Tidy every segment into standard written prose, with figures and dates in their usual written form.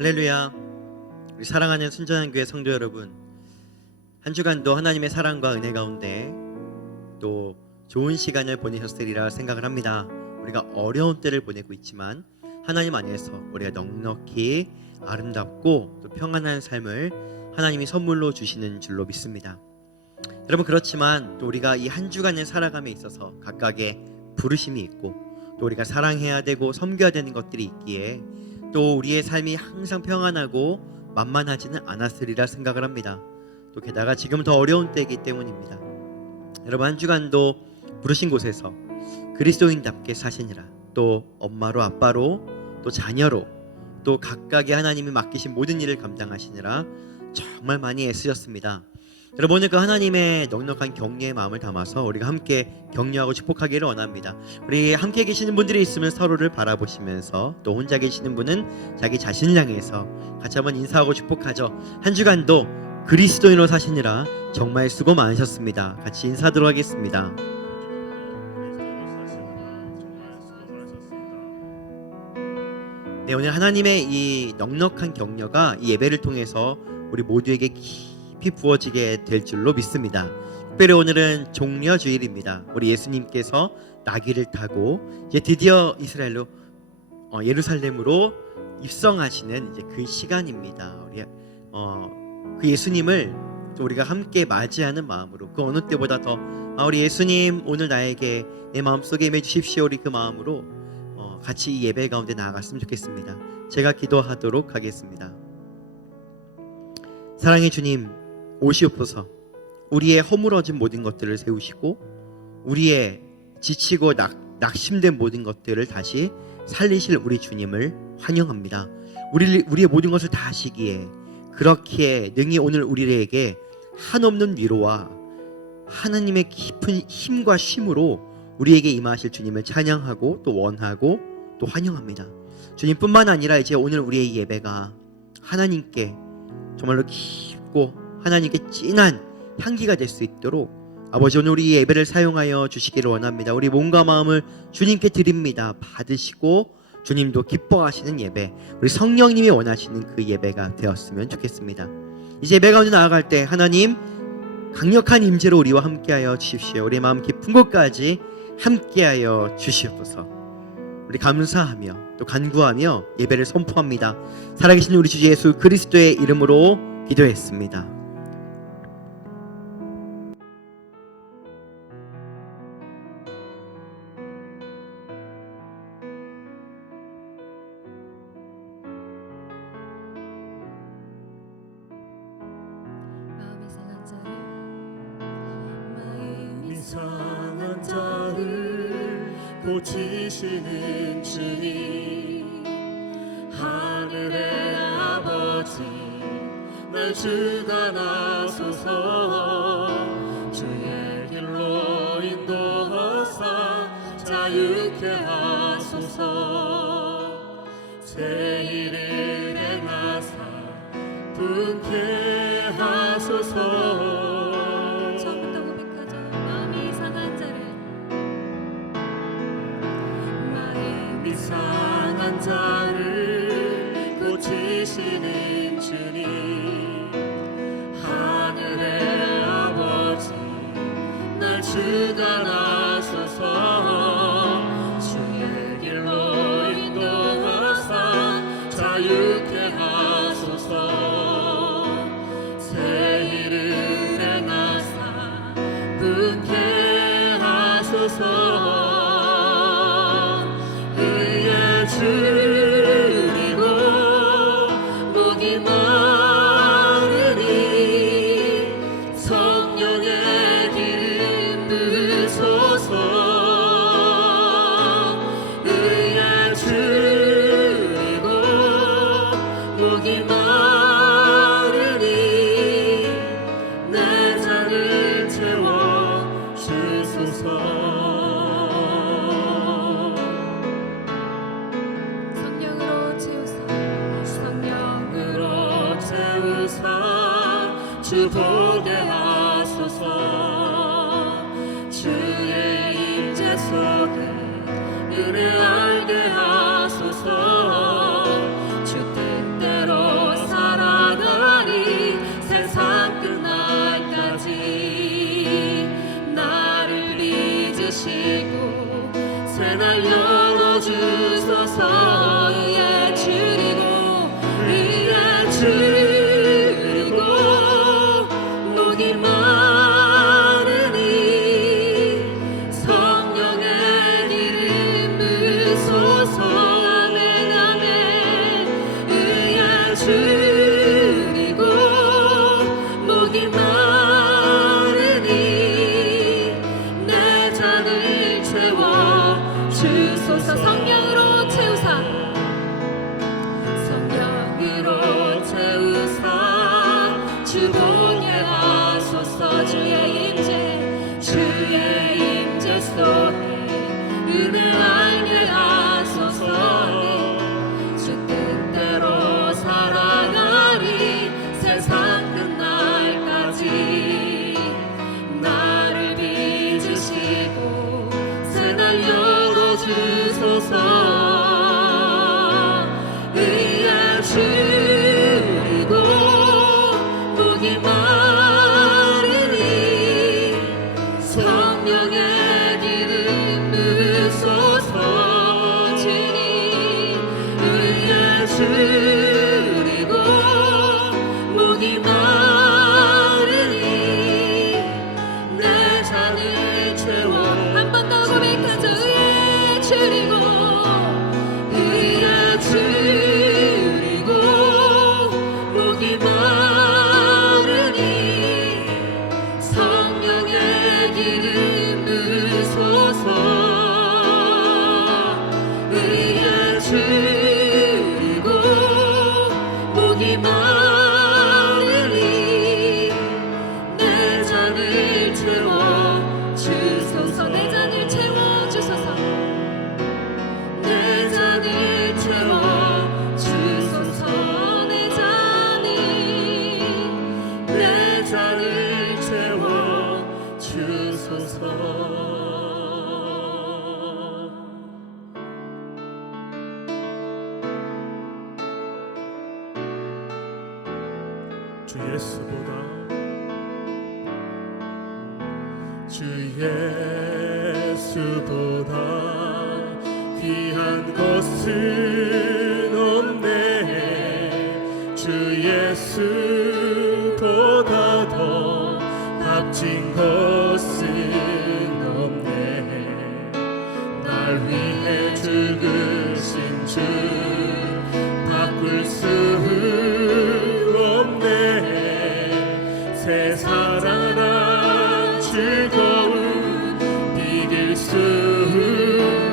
할렐루야. 우리 사랑하는 순전한 교회 성도 여러분, 한 주간도 하나님의 사랑과 은혜 가운데 또 좋은 시간을 보내셨으리라 생각을 합니다. 우리가 어려운 때를 보내고 있지만 하나님 안에서 우리가 넉넉히 아름답고 또 평안한 삶을 하나님이 선물로 주시는 줄로 믿습니다. 여러분, 그렇지만 또 우리가 이 한 주간을 살아감에 있어서 각각의 부르심이 있고 또 우리가 사랑해야 되고 섬겨야 되는 것들이 있기에 또 우리의 삶이 항상 평안하고 만만하지는 않았으리라 생각을 합니다. 또 게다가 지금 더 어려운 때이기 때문입니다. 여러분, 한 주간도 부르신 곳에서 그리스도인답게 사시니라, 또 엄마로 아빠로 또 자녀로 또 각각의 하나님이 맡기신 모든 일을 감당하시느라 정말 많이 애쓰셨습니다. 여러분, 오늘 그 하나님의 넉넉한 격려의 마음을 담아서 우리가 함께 격려하고 축복하기를 원합니다. 우리 함께 계시는 분들이 있으면 서로를 바라보시면서 또 혼자 계시는 분은 자기 자신을 향해서 같이 한번 인사하고 축복하죠. 한 주간도 그리스도인으로 사시느라 정말 수고 많으셨습니다. 같이 인사하도록 하겠습니다. 네, 오늘 하나님의 이 넉넉한 격려가 이 예배를 통해서 우리 모두에게 깊이 부어지게 될 줄로 믿습니다. 특별히 오늘은 종려주일입니다. 우리 예수님께서 나귀를 타고 이제 드디어 이스라엘로 예루살렘으로 입성하시는 이제 그 시간입니다. 우리 그 예수님을 또 우리가 함께 맞이하는 마음으로 그 어느 때보다 더 우리 예수님 오늘 나에게 내 마음속에 임해 주십시오, 우리 그 마음으로 같이 이 예배 가운데 나아갔으면 좋겠습니다. 제가 기도하도록 하겠습니다. 사랑의 주님, 오시옵소서. 우리의 허물어진 모든 것들을 세우시고 우리의 지치고 낙심된 모든 것들을 다시 살리실 우리 주님을 환영합니다. 우리의 모든 것을 다 하시기에 그렇기에 능히 오늘 우리에게 한없는 위로와 하나님의 깊은 힘과 쉼으로 우리에게 임하실 주님을 찬양하고 또 원하고 또 환영합니다. 주님뿐만 아니라 이제 오늘 우리의 예배가 하나님께 정말로 깊고 하나님께 진한 향기가 될 수 있도록 아버지, 오늘 우리 예배를 사용하여 주시기를 원합니다. 우리 몸과 마음을 주님께 드립니다. 받으시고 주님도 기뻐하시는 예배, 우리 성령님이 원하시는 그 예배가 되었으면 좋겠습니다. 이제 예배 가운데 나아갈 때 하나님 강력한 임재로 우리와 함께하여 주십시오. 우리 마음 깊은 곳까지 함께하여 주시옵소서. 우리 감사하며 또 간구하며 예배를 선포합니다. 살아계신 우리 주 예수 그리스도의 이름으로 기도했습니다. 이상한 자를 고치시는 주님, 하늘의 아버지 날 주관하소서. 주의 길로 인도하사 자유케 하소서. 새 일을 행하사 분케 하소서. 이상한 자를 고치시는 주님, 하늘의 아버지 날 주관하소서. 주의 길로 인도하사 자유케 하소서. 새 일을 행하사 분케 하소서. 주리고 목이 마르니 성령의 기름 부으소서. 의에 주리고 목이 마르니 내 잔을 채워 주소서. 주 보게 하소서. 주의 임재 속에 은혜 알게 하소서. 주 뜻대로 새날 열어주소서. 의에 주리고 위에 줄이고 목이 마르니 성령의 기름 부으소서. 아멘 아멘. 위에 줄이고 목이 마르니 내 잔을 채워 주소서. 성령으로 채우사 성령으로 채우사 주 보게 하소서. 주의 임재 속에 은혜 알게 하소서. 주 뜻대로 살아가리 세상 끝날까지. 나를 빚으시고 새날 열어주소서. 위에 줄이고 목이 마르니 성령의 기름 부으소서. 주님 위에 줄이고 목이 마르니 내 잔을 채워. 한 번 더 고백하죠. 의에 주리고 위에 줄이고 목이 마르니 성령의 기름 부으소서. 위에 줄이고 목이 마르니 내 잔을 채워 주소서. 내 잔을 채워 주소서. 내 잔을 채워 주소서. 내 잔을 채워 주소서. 주 예수보다 귀한 것은 없네. 주 예수보다 더 값진 것은 없네. 날 위해 죽으신 주 바꿀 수 없네. 새 사랑한 즐거움 비길 수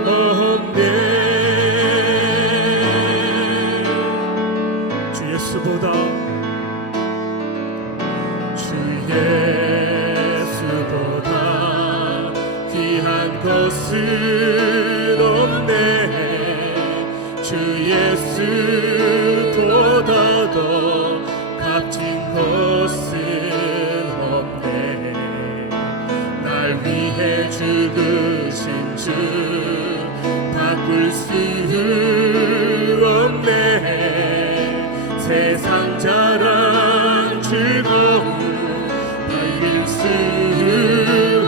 없네. 주 예수보다 귀한 것은 없네. 주 예수보다 더 값진 것은 없네. 날 위해 죽으신 주 바꿀 수 없네. 세상 자랑 즐거움 이길 수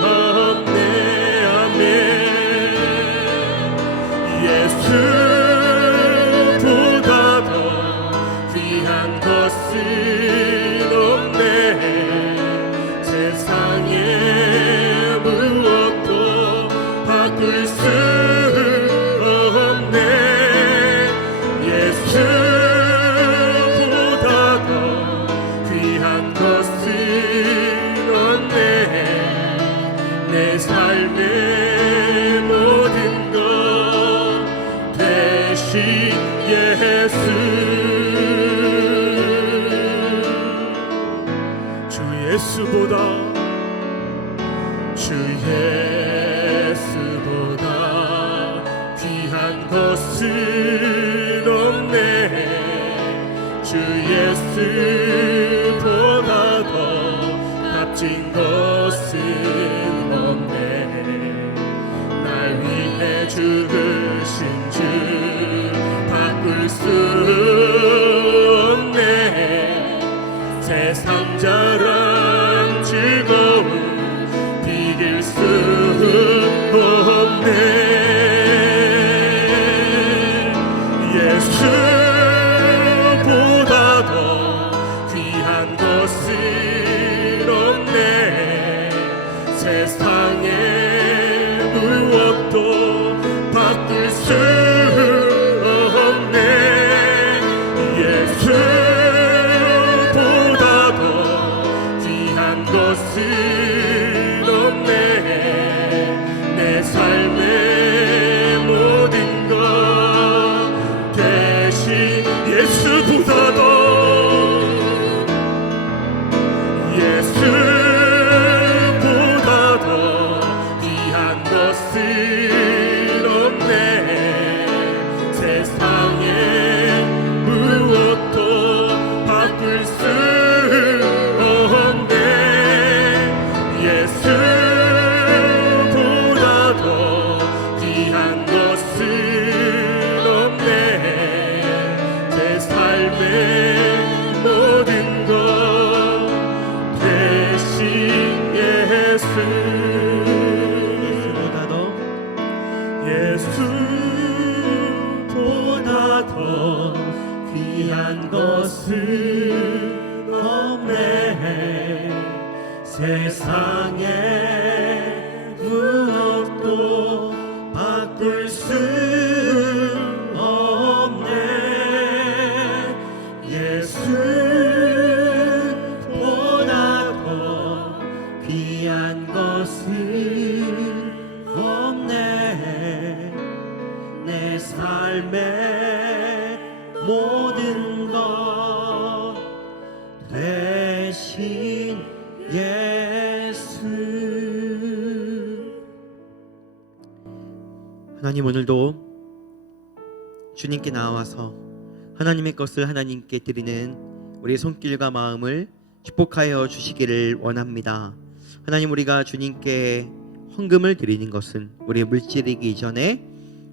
없네. 아멘. 예수보다 더 귀한 것은 없네. 세상에 무엇도 바꿀 수 없네. 예수보다 더 귀한 것은 없네. 내 삶의 모든 것 대신 예수. 주 예수보다 귀한 것은 없네. 주 예수보다 더 값진 것은 없네. 날 위해 죽으신 주 바꿀 수 없네. 세상 자랑 즐거움 비길 수 없네. 수 없네. 예수보다 더 귀한 것은 없네. 내 삶의 모든 것 대신 예수보다 더 귀한 것은 없네. 세상에 무엇도 바꿀 수 없네. 예수보다 더 귀한 것은 없네. 제 삶의 모든 것 대신 예수. 예수보다 더 귀한 것은 없네. 세상에 무엇도 바꿀 수 없네. 예수보다 더 귀한 것은 없네. 내 삶의 모든 것 대신 예수. 하나님, 오늘도 주님께 나와서 하나님의 것을 하나님께 드리는 우리의 손길과 마음을 축복하여 주시기를 원합니다. 하나님, 우리가 주님께 헌금을 드리는 것은 우리의 물질이기 이전에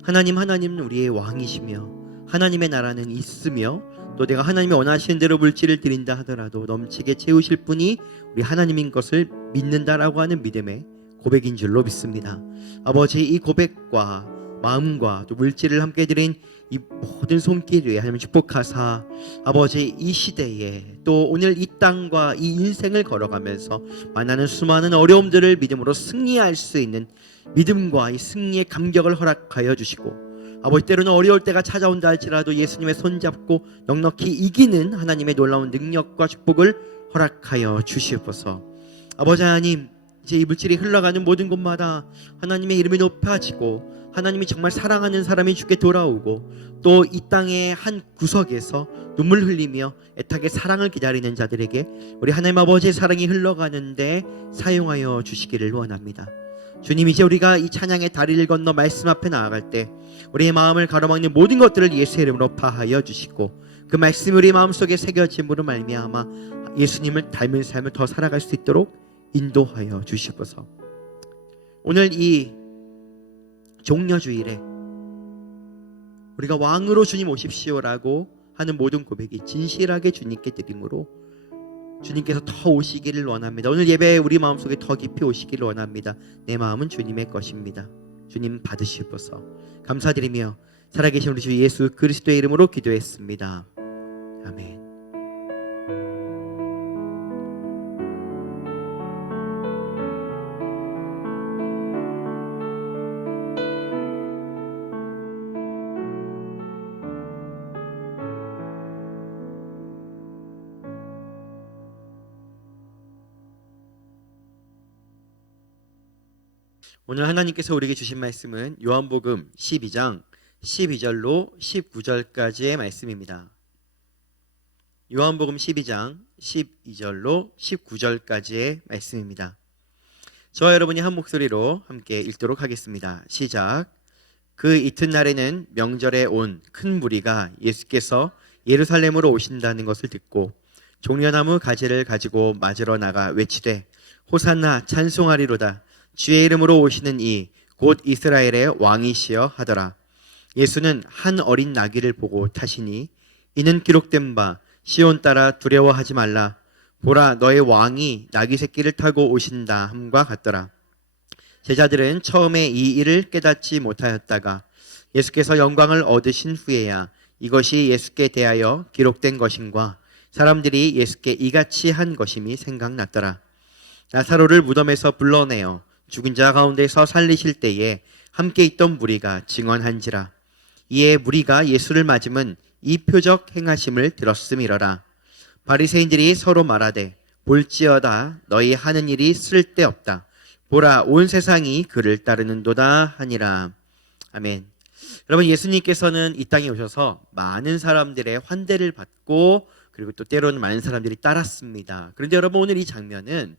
하나님은 우리의 왕이시며 하나님의 나라는 있으며 또 내가 하나님이 원하시는 대로 물질을 드린다 하더라도 넘치게 채우실 분이 우리 하나님인 것을 믿는다라고 하는 믿음의 고백인 줄로 믿습니다. 아버지, 이 고백과 마음과 또 물질을 함께 드린 이 모든 손길 위에 하나님 축복하사 아버지, 이 시대에 또 오늘 이 땅과 이 인생을 걸어가면서 만나는 수많은 어려움들을 믿음으로 승리할 수 있는 믿음과 이 승리의 감격을 허락하여 주시고, 아버지, 때로는 어려울 때가 찾아온다 할지라도 예수님의 손잡고 넉넉히 이기는 하나님의 놀라운 능력과 축복을 허락하여 주시옵소서. 아버지 하나님, 이제 이 물질이 흘러가는 모든 곳마다 하나님의 이름이 높아지고 하나님이 정말 사랑하는 사람이 주께 돌아오고 또 이 땅의 한 구석에서 눈물 흘리며 애타게 사랑을 기다리는 자들에게 우리 하나님 아버지의 사랑이 흘러가는데 사용하여 주시기를 원합니다. 주님, 이제 우리가 이 찬양의 다리를 건너 말씀 앞에 나아갈 때 우리의 마음을 가로막는 모든 것들을 예수의 이름으로 파하여 주시고 그 말씀이 우리 마음속에 새겨짐으로 말미암아 예수님을 닮은 삶을 더 살아갈 수 있도록 인도하여 주시옵소서. 오늘 이 종려주일에 우리가 왕으로 주님 오십시오라고 하는 모든 고백이 진실하게 주님께 드림으로 주님께서 더 오시기를 원합니다. 오늘 예배에 우리 마음속에 더 깊이 오시기를 원합니다. 내 마음은 주님의 것입니다. 주님 받으시옵소서. 감사드리며 살아계신 우리 주 예수 그리스도의 이름으로 기도했습니다. 아멘. 오늘 하나님께서 우리에게 주신 말씀은 요한복음 12장 12절로 19절까지의 말씀입니다. 요한복음 12장 12절로 19절까지의 말씀입니다. 저와 여러분이 한 목소리로 함께 읽도록 하겠습니다. 시작. 그 이튿날에는 명절에 온 큰 무리가 예수께서 예루살렘으로 오신다는 것을 듣고 종려나무 가지를 가지고 맞으러 나가 외치되 호산나 찬송하리로다. 주의 이름으로 오시는 이 곧 이스라엘의 왕이시여 하더라. 예수는 한 어린 나귀를 보고 타시니 이는 기록된 바 시온 따라 두려워하지 말라. 보라, 너의 왕이 나귀 새끼를 타고 오신다 함과 같더라. 제자들은 처음에 이 일을 깨닫지 못하였다가 예수께서 영광을 얻으신 후에야 이것이 예수께 대하여 기록된 것임과 사람들이 예수께 이같이 한 것임이 생각났더라. 나사로를 무덤에서 불러내어 죽은 자 가운데서 살리실 때에 함께 있던 무리가 증언한지라. 이에 무리가 예수를 맞음은 이 표적 행하심을 들었음이러라. 바리새인들이 서로 말하되 볼지어다 너희 하는 일이 쓸데없다. 보라 온 세상이 그를 따르는도다 하니라. 아멘. 여러분, 예수님께서는 이 땅에 오셔서 많은 사람들의 환대를 받고 그리고 또 때로는 많은 사람들이 따랐습니다. 그런데 여러분, 오늘 이 장면은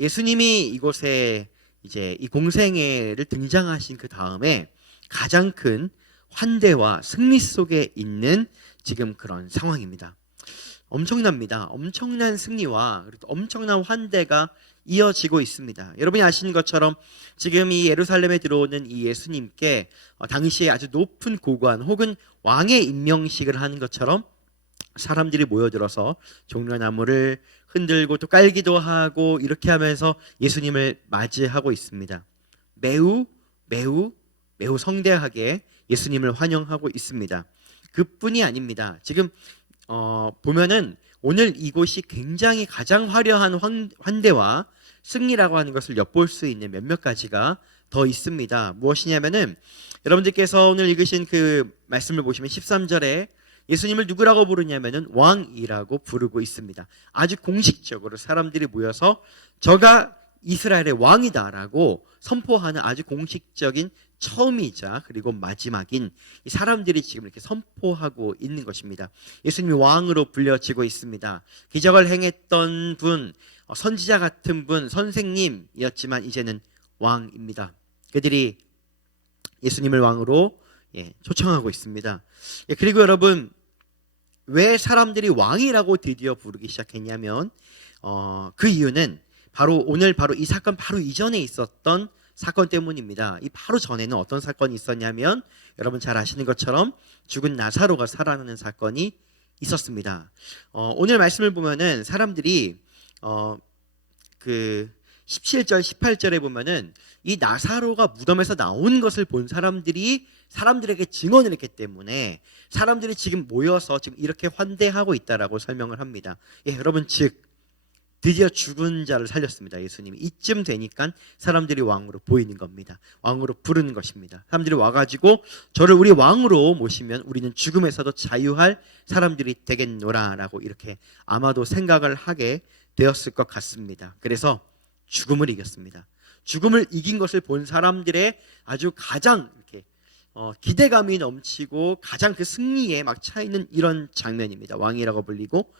예수님이 이곳에 이제 이 공생애를 등장하신 그 다음에 가장 큰 환대와 승리 속에 있는 지금 그런 상황입니다. 엄청납니다. 엄청난 승리와 그리고 엄청난 환대가 이어지고 있습니다. 여러분이 아시는 것처럼 지금 이 예루살렘에 들어오는 이 예수님께 당시에 아주 높은 고관 혹은 왕의 임명식을 하는 것처럼 사람들이 모여들어서 종려나무를 흔들고 또 깔기도 하고 이렇게 하면서 예수님을 맞이하고 있습니다. 매우 성대하게 예수님을 환영하고 있습니다. 그뿐이 아닙니다. 지금 보면은 오늘 이곳이 굉장히 가장 화려한 환대와 승리라고 하는 것을 엿볼 수 있는 몇몇 가지가 더 있습니다. 무엇이냐면은 여러분들께서 오늘 읽으신 그 말씀을 보시면 13절에 예수님을 누구라고 부르냐면은 왕이라고 부르고 있습니다. 아주 공식적으로 사람들이 모여서 저가 이스라엘의 왕이다라고 선포하는 아주 공식적인 처음이자 그리고 마지막인 이 사람들이 지금 이렇게 선포하고 있는 것입니다. 예수님이 왕으로 불려지고 있습니다. 기적을 행했던 분, 선지자 같은 분, 선생님이었지만 이제는 왕입니다. 그들이 예수님을 왕으로 초청하고 있습니다. 그리고 여러분, 왜 사람들이 왕이라고 드디어 부르기 시작했냐면 그 이유는 오늘 이 사건 바로 이전에 있었던 사건 때문입니다. 이 바로 전에는 어떤 사건이 있었냐면 여러분 잘 아시는 것처럼 죽은 나사로가 살아나는 사건이 있었습니다. 오늘 말씀을 보면은 사람들이 그 17절 18절에 보면은 이 나사로가 무덤에서 나온 것을 본 사람들에게 증언을 했기 때문에 사람들이 지금 모여서 지금 이렇게 환대하고 있다라고 설명을 합니다. 여러분, 즉 드디어 죽은 자를 살렸습니다. 예수님이 이쯤 되니까 사람들이 왕으로 보이는 겁니다. 왕으로 부르는 것입니다. 사람들이 와가지고 저를 우리 왕으로 모시면 우리는 죽음에서도 자유할 사람들이 되겠노라라고 이렇게 아마도 생각을 하게 되었을 것 같습니다. 그래서 죽음을 이겼습니다. 죽음을 이긴 것을 본 사람들의 아주 가장 이렇게 기대감이 넘치고 가장 그 승리에 막 차 있는 이런 장면입니다. 왕이라고 불리고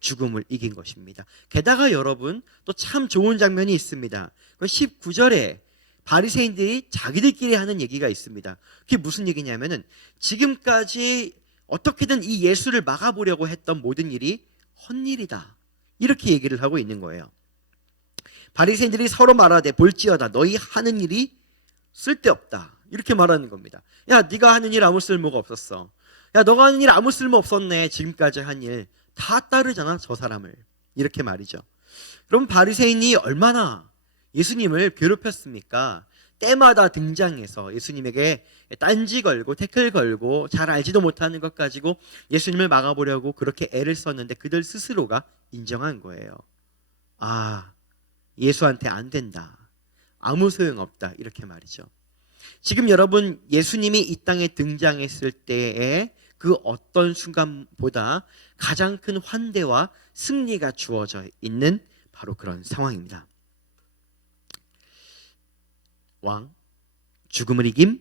죽음을 이긴 것입니다. 게다가 여러분 또 참 좋은 장면이 있습니다. 19절에 바리새인들이 자기들끼리 하는 얘기가 있습니다. 그게 무슨 얘기냐면은 지금까지 어떻게든 이 예수를 막아보려고 했던 모든 일이 헛일이다, 이렇게 얘기를 하고 있는 거예요. 바리새인들이 서로 말하되 볼지어다 너희 하는 일이 쓸데없다, 이렇게 말하는 겁니다. 야, 네가 하는 일 아무 쓸모가 없었어. 야, 너가 하는 일 아무 쓸모 없었네. 지금까지 한 일 다 따르잖아, 저 사람을. 이렇게 말이죠. 그럼 바리새인이 얼마나 예수님을 괴롭혔습니까? 때마다 등장해서 예수님에게 딴지 걸고 태클 걸고 잘 알지도 못하는 것 가지고 예수님을 막아보려고 그렇게 애를 썼는데 그들 스스로가 인정한 거예요. 아, 예수한테 안 된다, 아무 소용없다, 이렇게 말이죠. 지금 여러분, 예수님이 이 땅에 등장했을 때에 그 어떤 순간보다 가장 큰 환대와 승리가 주어져 있는 바로 그런 상황입니다. 왕, 죽음을 이김,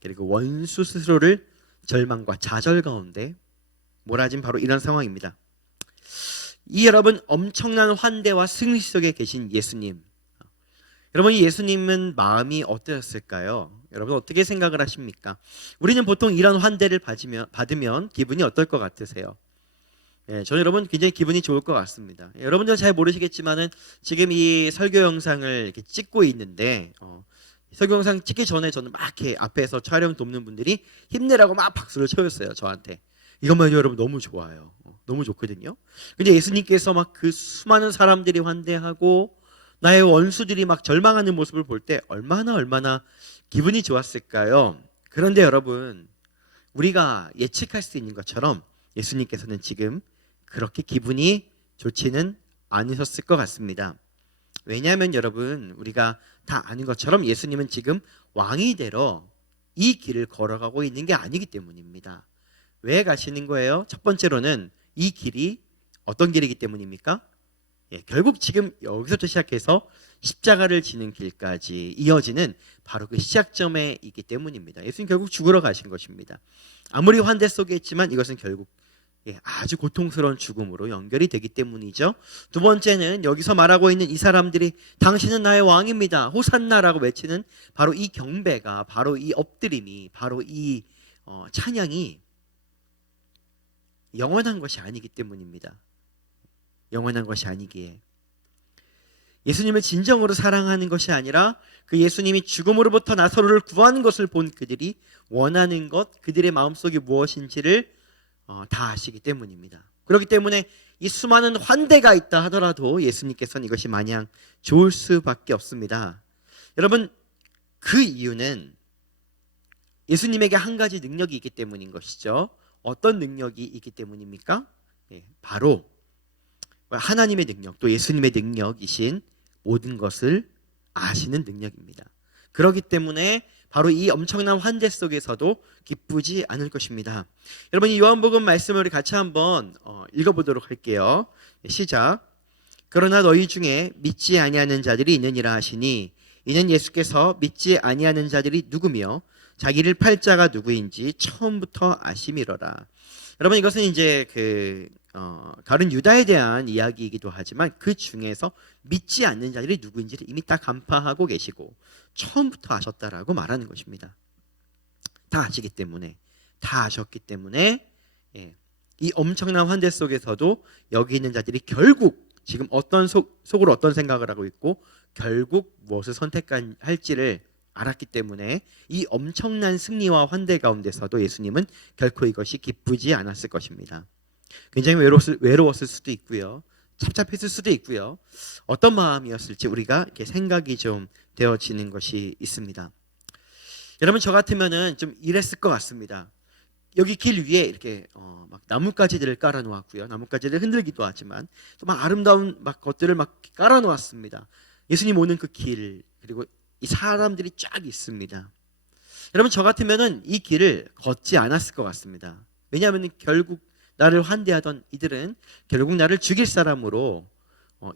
그리고 원수 스스로를 절망과 좌절 가운데 몰아진 바로 이런 상황입니다. 이 여러분, 엄청난 환대와 승리 속에 계신 예수님, 여러분, 이 예수님은 마음이 어떠셨을까요? 여러분 어떻게 생각을 하십니까? 우리는 보통 이런 환대를 받으면 기분이 어떨 것 같으세요? 저는 여러분 굉장히 기분이 좋을 것 같습니다. 여러분들은 잘 모르시겠지만은 지금 이 설교 영상을 이렇게 찍고 있는데 설교 영상 찍기 전에 저는 막 이렇게 앞에서 촬영 돕는 분들이 힘내라고 막 박수를 쳐줬어요, 저한테. 이것만 해도 여러분 너무 좋아요. 너무 좋거든요. 근데 예수님께서 막 그 수많은 사람들이 환대하고 나의 원수들이 막 절망하는 모습을 볼 때 얼마나 기분이 좋았을까요? 그런데 여러분, 우리가 예측할 수 있는 것처럼 예수님께서는 지금 그렇게 기분이 좋지는 않으셨을 것 같습니다. 왜냐하면 여러분, 우리가 다 아는 것처럼 예수님은 지금 왕이 되러 이 길을 걸어가고 있는 게 아니기 때문입니다. 왜 가시는 거예요? 첫 번째로는 이 길이 어떤 길이기 때문입니까? 결국 지금 여기서부터 시작해서 십자가를 지는 길까지 이어지는 바로 그 시작점에 있기 때문입니다. 예수님 결국 죽으러 가신 것입니다. 아무리 환대 속에 있지만 이것은 결국 아주 고통스러운 죽음으로 연결이 되기 때문이죠. 두 번째는 여기서 말하고 있는 이 사람들이 당신은 나의 왕입니다, 호산나라고 외치는 바로 이 경배가, 바로 이 엎드림이, 바로 이 찬양이 영원한 것이 아니기 때문입니다. 영원한 것이 아니기에 예수님을 진정으로 사랑하는 것이 아니라 그 예수님이 죽음으로부터 나사로를 구하는 것을 본 그들이 원하는 것, 그들의 마음속이 무엇인지를 다 아시기 때문입니다. 그렇기 때문에 이 수많은 환대가 있다 하더라도 예수님께서는 이것이 마냥 좋을 수밖에 없습니다. 여러분, 그 이유는 예수님에게 한 가지 능력이 있기 때문인 것이죠. 어떤 능력이 있기 때문입니까? 바로 하나님의 능력, 또 예수님의 능력이신 모든 것을 아시는 능력입니다. 그렇기 때문에 바로 이 엄청난 환대 속에서도 기쁘지 않을 것입니다. 여러분, 이 요한복음 말씀을 우리 같이 한번 읽어보도록 할게요. 시작. 그러나 너희 중에 믿지 아니하는 자들이 있느니라 하시니 이는 예수께서 믿지 아니하는 자들이 누구며 자기를 팔 자가 누구인지 처음부터 아심이로라. 여러분, 이것은 이제 다른 유다에 대한 이야기이기도 하지만 그 중에서 믿지 않는 자들이 누구인지를 이미 다 간파하고 계시고 처음부터 아셨다라고 말하는 것입니다. 다 아시기 때문에, 다 아셨기 때문에 이 엄청난 환대 속에서도 여기 있는 자들이 결국 지금 속으로 어떤 생각을 하고 있고 결국 무엇을 선택할지를 알았기 때문에 이 엄청난 승리와 환대 가운데서도 예수님은 결코 이것이 기쁘지 않았을 것입니다. 굉장히 외로웠을 수도 있고요, 답답했을 수도 있고요, 어떤 마음이었을지 우리가 이렇게 생각이 좀 되어지는 것이 있습니다. 여러분, 저 같으면은 좀 이랬을 것 같습니다. 여기 길 위에 이렇게 막 나뭇가지들을 깔아 놓았고요, 나뭇가지를 흔들기도 하지만 또 막 아름다운 막 것들을 막 깔아 놓았습니다. 예수님 오는 그 길, 그리고 이 사람들이 쫙 있습니다. 여러분, 저 같으면은 이 길을 걷지 않았을 것 같습니다. 왜냐하면 결국 나를 환대하던 이들은 결국 나를 죽일 사람으로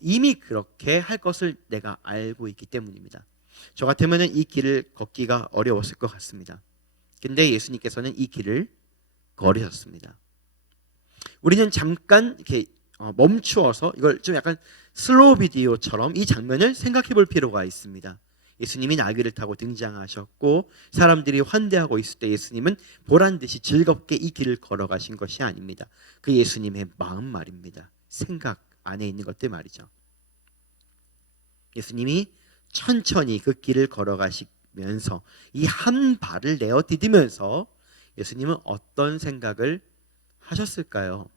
이미 그렇게 할 것을 내가 알고 있기 때문입니다. 저 같으면 이 길을 걷기가 어려웠을 것 같습니다. 근데 예수님께서는 이 길을 걸으셨습니다. 우리는 잠깐 이렇게 멈추어서 이걸 좀 약간 슬로우 비디오처럼 이 장면을 생각해 볼 필요가 있습니다. 예수님이 나귀를 타고 등장하셨고 사람들이 환대하고 있을 때 예수님은 보란듯이 즐겁게 이 길을 걸어가신 것이 아닙니다. 그 예수님의 마음 말입니다. 생각 안에 있는 것들 말이죠. 예수님이 천천히 그 길을 걸어가시면서 이 한 발을 내어 디디면서 예수님은 어떤 생각을 하셨을까요?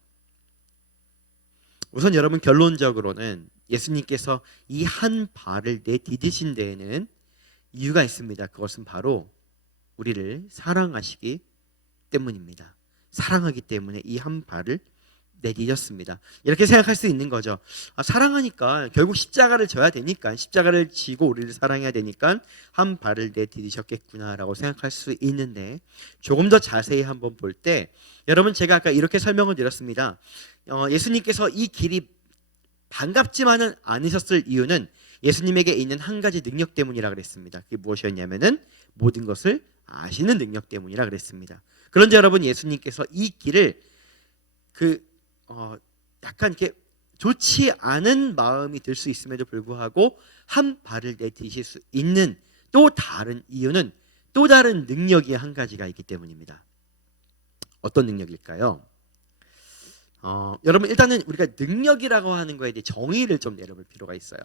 우선 여러분, 결론적으로는 예수님께서 이 한 발을 내디디신 데에는 이유가 있습니다. 그것은 바로 우리를 사랑하시기 때문입니다. 사랑하기 때문에 이 한 발을 내디뎠습니다. 이렇게 생각할 수 있는 거죠. 사랑하니까 결국 십자가를 져야 되니까, 십자가를 지고 우리를 사랑해야 되니까 한 발을 내디디셨겠구나라고 생각할 수 있는데, 조금 더 자세히 한번 볼 때 여러분, 제가 아까 이렇게 설명을 드렸습니다. 예수님께서 이 길이 반갑지만은 않으셨을 이유는 예수님에게 있는 한 가지 능력 때문이라 그랬습니다. 그게 무엇이었냐면은 모든 것을 아시는 능력 때문이라 그랬습니다. 그런데 여러분, 예수님께서 이 길을 약간 이렇게 좋지 않은 마음이 들 수 있음에도 불구하고 한 발을 내디디실 수 있는 또 다른 이유는, 또 다른 능력이 한 가지가 있기 때문입니다. 어떤 능력일까요? 여러분, 일단은 우리가 능력이라고 하는 거에 대해 정의를 좀 내려볼 필요가 있어요.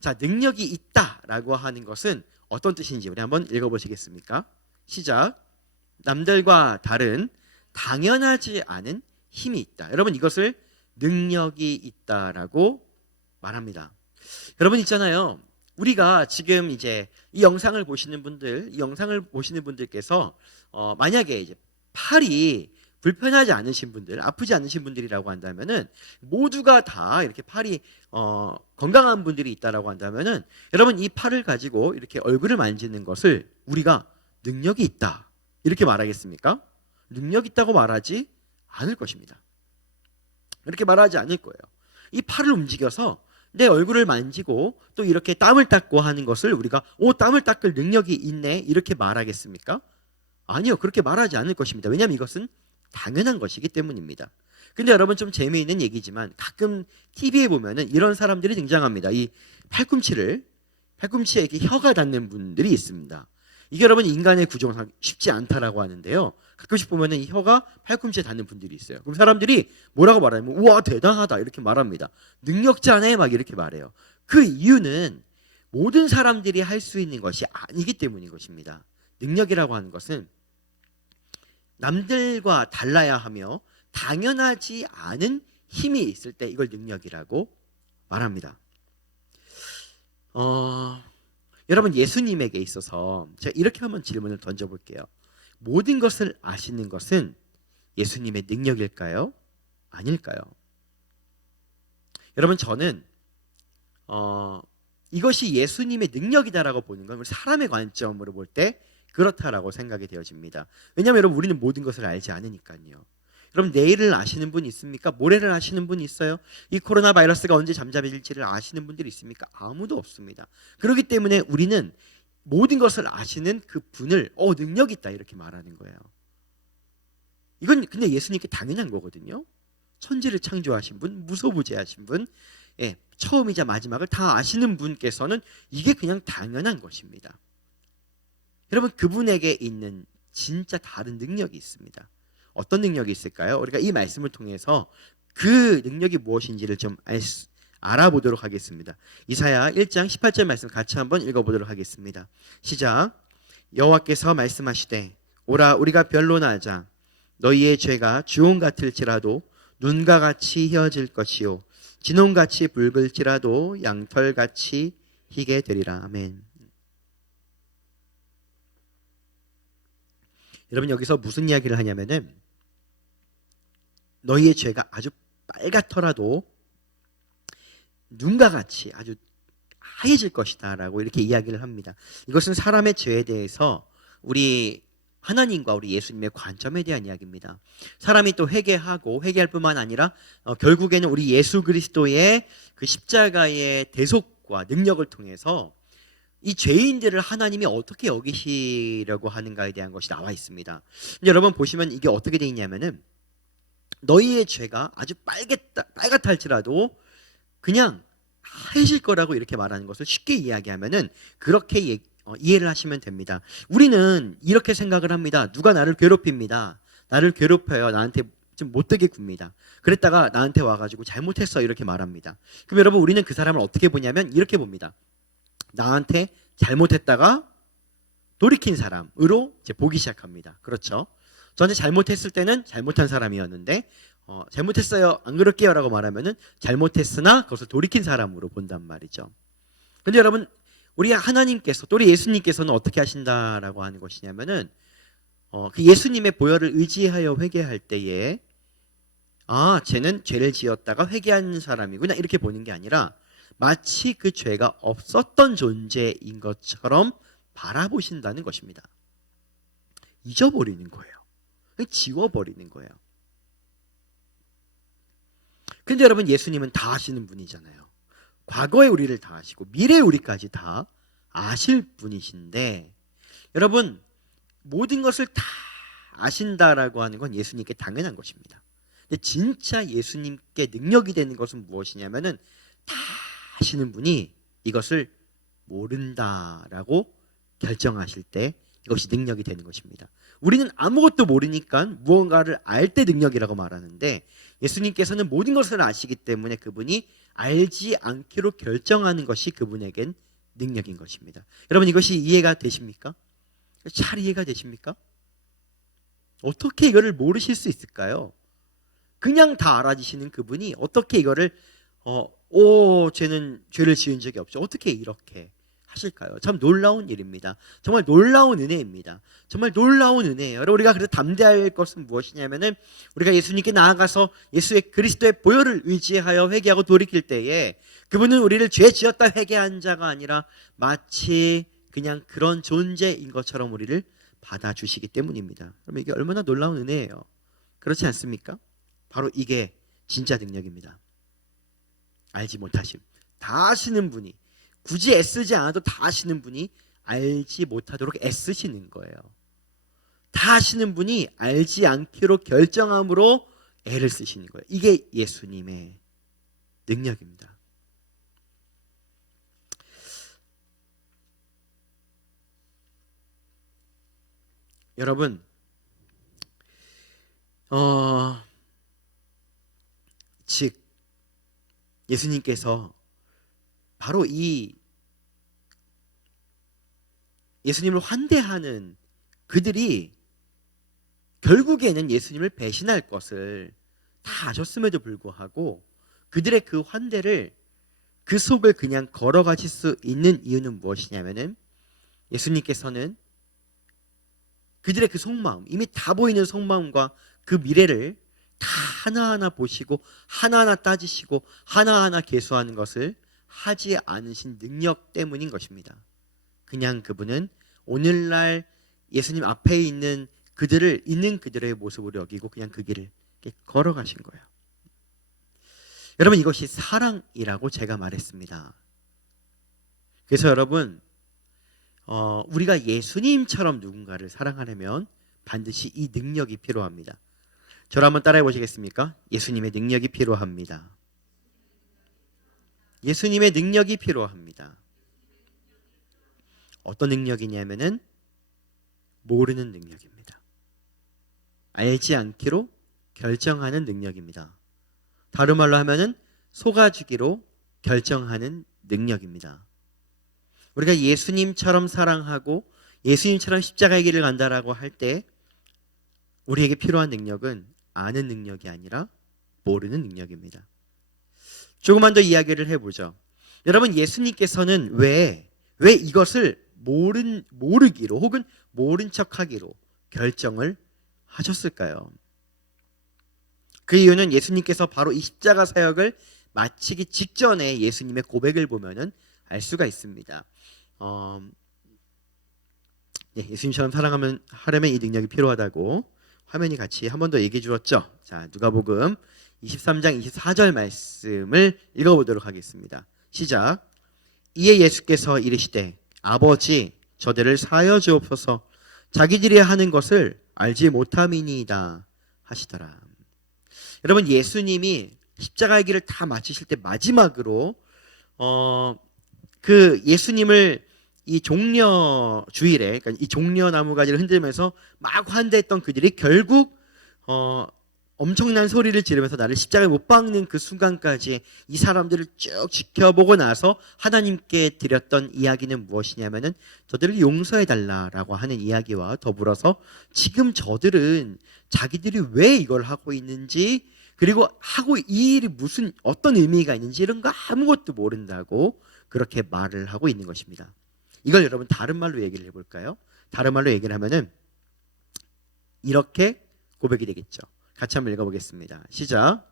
자, 능력이 있다라고 하는 것은 어떤 뜻인지 우리 한번 읽어보시겠습니까? 시작. 남들과 다른 당연하지 않은 힘이 있다. 여러분, 이것을 능력이 있다라고 말합니다. 여러분 있잖아요, 우리가 지금 이제 이 영상을 보시는 분들께서 만약에 이제 팔이 불편하지 않으신 분들, 아프지 않으신 분들이라고 한다면은 모두가 다 이렇게 팔이 건강한 분들이 있다라고 한다면은 여러분 이 팔을 가지고 이렇게 얼굴을 만지는 것을 우리가 능력이 있다 이렇게 말하겠습니까? 능력 있다고 말하지 않을 것입니다. 그렇게 말하지 않을 거예요. 이 팔을 움직여서 내 얼굴을 만지고 또 이렇게 땀을 닦고 하는 것을 우리가 땀을 닦을 능력이 있네 이렇게 말하겠습니까? 아니요, 그렇게 말하지 않을 것입니다. 왜냐하면 이것은 당연한 것이기 때문입니다. 근데 여러분 좀 재미있는 얘기지만 가끔 TV에 보면은 이런 사람들이 등장합니다. 이 팔꿈치에 이렇게 혀가 닿는 분들이 있습니다. 이게 여러분 인간의 구조상 쉽지 않다라고 하는데요. 가끔씩 보면은 이 혀가 팔꿈치에 닿는 분들이 있어요. 그럼 사람들이 뭐라고 말하냐면 우와 대단하다 이렇게 말합니다. 능력자네 막 이렇게 말해요. 그 이유는 모든 사람들이 할 수 있는 것이 아니기 때문인 것입니다. 능력이라고 하는 것은 남들과 달라야 하며 당연하지 않은 힘이 있을 때 이걸 능력이라고 말합니다. 여러분 예수님에게 있어서 제가 이렇게 한번 질문을 던져볼게요. 모든 것을 아시는 것은 예수님의 능력일까요? 아닐까요? 여러분 저는 이것이 예수님의 능력이다라고 보는 건 우리 사람의 관점으로 볼 때 그렇다라고 생각이 되어집니다. 왜냐하면 여러분 우리는 모든 것을 알지 않으니까요. 여러분 내일을 아시는 분 있습니까? 모레를 아시는 분 있어요? 이 코로나 바이러스가 언제 잠잠해질지를 아시는 분들이 있습니까? 아무도 없습니다. 그렇기 때문에 우리는 모든 것을 아시는 그 분을 능력 있다 이렇게 말하는 거예요. 이건 근데 예수님께 당연한 거거든요. 천지를 창조하신 분, 무소부재하신 분, 처음이자 마지막을 다 아시는 분께서는 이게 그냥 당연한 것입니다. 여러분 그분에게 있는 진짜 다른 능력이 있습니다. 어떤 능력이 있을까요? 우리가 이 말씀을 통해서 그 능력이 무엇인지를 좀 알아보도록 하겠습니다. 이사야 1장 18절 말씀 같이 한번 읽어보도록 하겠습니다. 시작. 여호와께서 말씀하시되 오라 우리가 변론하자. 너희의 죄가 주홍 같을지라도 눈과 같이 희어질 것이요 진홍같이 붉을지라도 양털같이 희게 되리라. 아멘. 여러분 여기서 무슨 이야기를 하냐면은 너희의 죄가 아주 빨갛더라도 눈과 같이 아주 하얘질 것이다 라고 이렇게 이야기를 합니다. 이것은 사람의 죄에 대해서 우리 하나님과 우리 예수님의 관점에 대한 이야기입니다. 사람이 또 회개하고 회개할 뿐만 아니라 결국에는 우리 예수 그리스도의 그 십자가의 대속과 능력을 통해서 이 죄인들을 하나님이 어떻게 여기시려고 하는가에 대한 것이 나와 있습니다. 여러분 보시면 이게 어떻게 되어 있냐면은 너희의 죄가 아주 빨갛다 할지라도 그냥 하얘질 거라고 이렇게 말하는 것을 쉽게 이야기하면은 그렇게 이해를 하시면 됩니다. 우리는 이렇게 생각을 합니다. 누가 나를 괴롭힙니다. 나를 괴롭혀요. 나한테 좀 못되게 굽니다. 그랬다가 나한테 와가지고 잘못했어 이렇게 말합니다. 그럼 여러분 우리는 그 사람을 어떻게 보냐면 이렇게 봅니다. 나한테 잘못했다가 돌이킨 사람으로 이제 보기 시작합니다. 그렇죠? 전에 잘못했을 때는 잘못한 사람이었는데 잘못했어요 안 그럴게요 라고 말하면은 잘못했으나 그것을 돌이킨 사람으로 본단 말이죠. 근데 여러분 우리 하나님께서 또 우리 예수님께서는 어떻게 하신다라고 하는 것이냐면은 그 예수님의 보혈을 의지하여 회개할 때에 쟤는 죄를 지었다가 회개한 사람이구나 이렇게 보는 게 아니라 마치 그 죄가 없었던 존재인 것처럼 바라보신다는 것입니다. 잊어버리는 거예요. 지워버리는 거예요. 근데 여러분 예수님은 다 아시는 분이잖아요. 과거의 우리를 다 아시고 미래의 우리까지 다 아실 분이신데 여러분 모든 것을 다 아신다라고 하는 건 예수님께 당연한 것입니다. 근데 진짜 예수님께 능력이 되는 것은 무엇이냐면은 다 아시는 분이 이것을 모른다라고 결정하실 때 이것이 능력이 되는 것입니다. 우리는 아무것도 모르니까 무언가를 알 때 능력이라고 말하는데 예수님께서는 모든 것을 아시기 때문에 그분이 알지 않기로 결정하는 것이 그분에겐 능력인 것입니다. 여러분 이것이 이해가 되십니까? 잘 이해가 되십니까? 어떻게 이거를 모르실 수 있을까요? 그냥 다 알아주시는 그분이 어떻게 이거를 쟤는 죄를 지은 적이 없죠. 어떻게 이렇게 할 하실까요? 참 놀라운 일입니다. 정말 놀라운 은혜입니다. 정말 놀라운 은혜예요. 우리가 그래서 담대할 것은 무엇이냐면은 우리가 예수님께 나아가서 예수의 그리스도의 보혈을 의지하여 회개하고 돌이킬 때에 그분은 우리를 죄 지었다 회개한 자가 아니라 마치 그냥 그런 존재인 것처럼 우리를 받아주시기 때문입니다. 그러면 이게 얼마나 놀라운 은혜예요. 그렇지 않습니까? 바로 이게 진짜 능력입니다. 알지 못하심. 다 아시는 분이, 굳이 애쓰지 않아도 다 아시는 분이 알지 못하도록 애쓰시는 거예요. 다 아시는 분이 알지 않기로 결정함으로 애를 쓰시는 거예요. 이게 예수님의 능력입니다. 여러분, 즉 예수님께서 바로 이 예수님을 환대하는 그들이 결국에는 예수님을 배신할 것을 다 아셨음에도 불구하고 그들의 그 환대를 그 속을 그냥 걸어가실 수 있는 이유는 무엇이냐면은 예수님께서는 그들의 그 속마음, 이미 다 보이는 속마음과 그 미래를 다 하나하나 보시고 하나하나 따지시고 하나하나 계수하는 것을 하지 않으신 능력 때문인 것입니다. 그냥 그분은 오늘날 예수님 앞에 있는 그들을 있는 그들의 모습으로 여기고 그냥 그 길을 걸어가신 거예요. 여러분, 이것이 사랑이라고 제가 말했습니다. 그래서 여러분, 우리가 예수님처럼 누군가를 사랑하려면 반드시 이 능력이 필요합니다. 저를 한번 따라해 보시겠습니까? 예수님의 능력이 필요합니다. 예수님의 능력이 필요합니다. 어떤 능력이냐면은 모르는 능력입니다. 알지 않기로 결정하는 능력입니다. 다른 말로 하면은 속아주기로 결정하는 능력입니다. 우리가 예수님처럼 사랑하고 예수님처럼 십자가의 길을 간다라고 할 때 우리에게 필요한 능력은 아는 능력이 아니라 모르는 능력입니다. 조금만 더 이야기를 해보죠. 여러분, 예수님께서는 왜 이것을 모르기로 혹은 모른 척하기로 결정을 하셨을까요? 그 이유는 예수님께서 바로 이 십자가 사역을 마치기 직전에 예수님의 고백을 보면은 알 수가 있습니다. 예수님처럼 하려면 이 능력이 필요하다고 화면이 같이 한 번 더 얘기해 주었죠. 자, 누가복음 23장 24절 말씀을 읽어보도록 하겠습니다. 시작. 이에 예수께서 이르시되 아버지 저들을 사하여 주옵소서 자기들이 하는 것을 알지 못함이니이다 하시더라. 여러분, 예수님이 십자가의 길을 다 마치실 때 마지막으로 그 예수님을 이 종려 주일에, 그러니까 이 종려 나무 가지를 흔들면서 막 환대했던 그들이 결국 엄청난 소리를 지르면서 나를 십자가에 못 박는 그 순간까지 이 사람들을 쭉 지켜보고 나서 하나님께 드렸던 이야기는 무엇이냐면은 저들을 용서해 달라라고 하는 이야기와 더불어서 지금 저들은 자기들이 왜 이걸 하고 있는지, 그리고 하고 이 일이 무슨 어떤 의미가 있는지 이런 거 아무것도 모른다고 그렇게 말을 하고 있는 것입니다. 이걸 여러분 다른 말로 얘기를 해볼까요? 다른 말로 얘기를 하면은 이렇게 고백이 되겠죠. 같이 한번 읽어보겠습니다. 시작.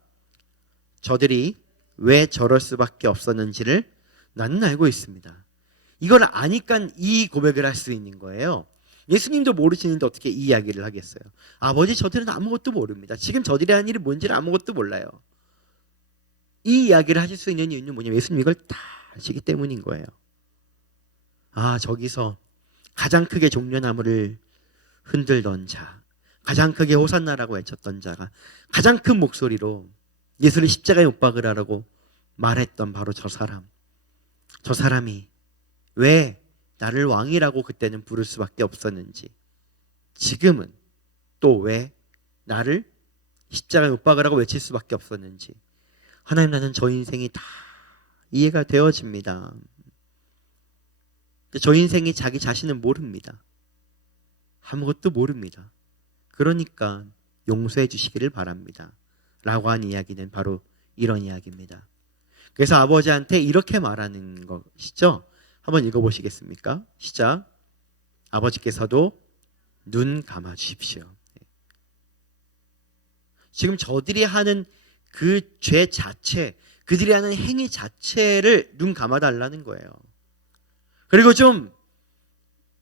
저들이 왜 저럴 수밖에 없었는지를 나는 알고 있습니다. 이걸 아니까 이 고백을 할 수 있는 거예요. 예수님도 모르시는데 어떻게 이 이야기를 하겠어요? 아버지 저들은 아무것도 모릅니다. 지금 저들이 한 일이 뭔지를 아무것도 몰라요. 이 이야기를 하실 수 있는 이유는 뭐냐면 예수님 이걸 다 아시기 때문인 거예요. 저기서 가장 크게 종려나무를 흔들던 자, 가장 크게 호산나라고 외쳤던 자가 가장 큰 목소리로 예수를 십자가에 못 박으라고 말했던 바로 저 사람이 왜 나를 왕이라고 그때는 부를 수밖에 없었는지, 지금은 또 왜 나를 십자가에 못 박으라고 외칠 수밖에 없었는지, 하나님, 나는 저 인생이 다 이해가 되어집니다. 저 인생이 자기 자신을 모릅니다. 아무것도 모릅니다. 그러니까 용서해 주시기를 바랍니다 라고 한 이야기는 바로 이런 이야기입니다. 그래서 아버지한테 이렇게 말하는 것이죠. 한번 읽어보시겠습니까? 시작. 아버지께서도 눈 감아 주십시오. 지금 저들이 하는 그 죄 자체, 그들이 하는 행위 자체를 눈 감아 달라는 거예요. 그리고 좀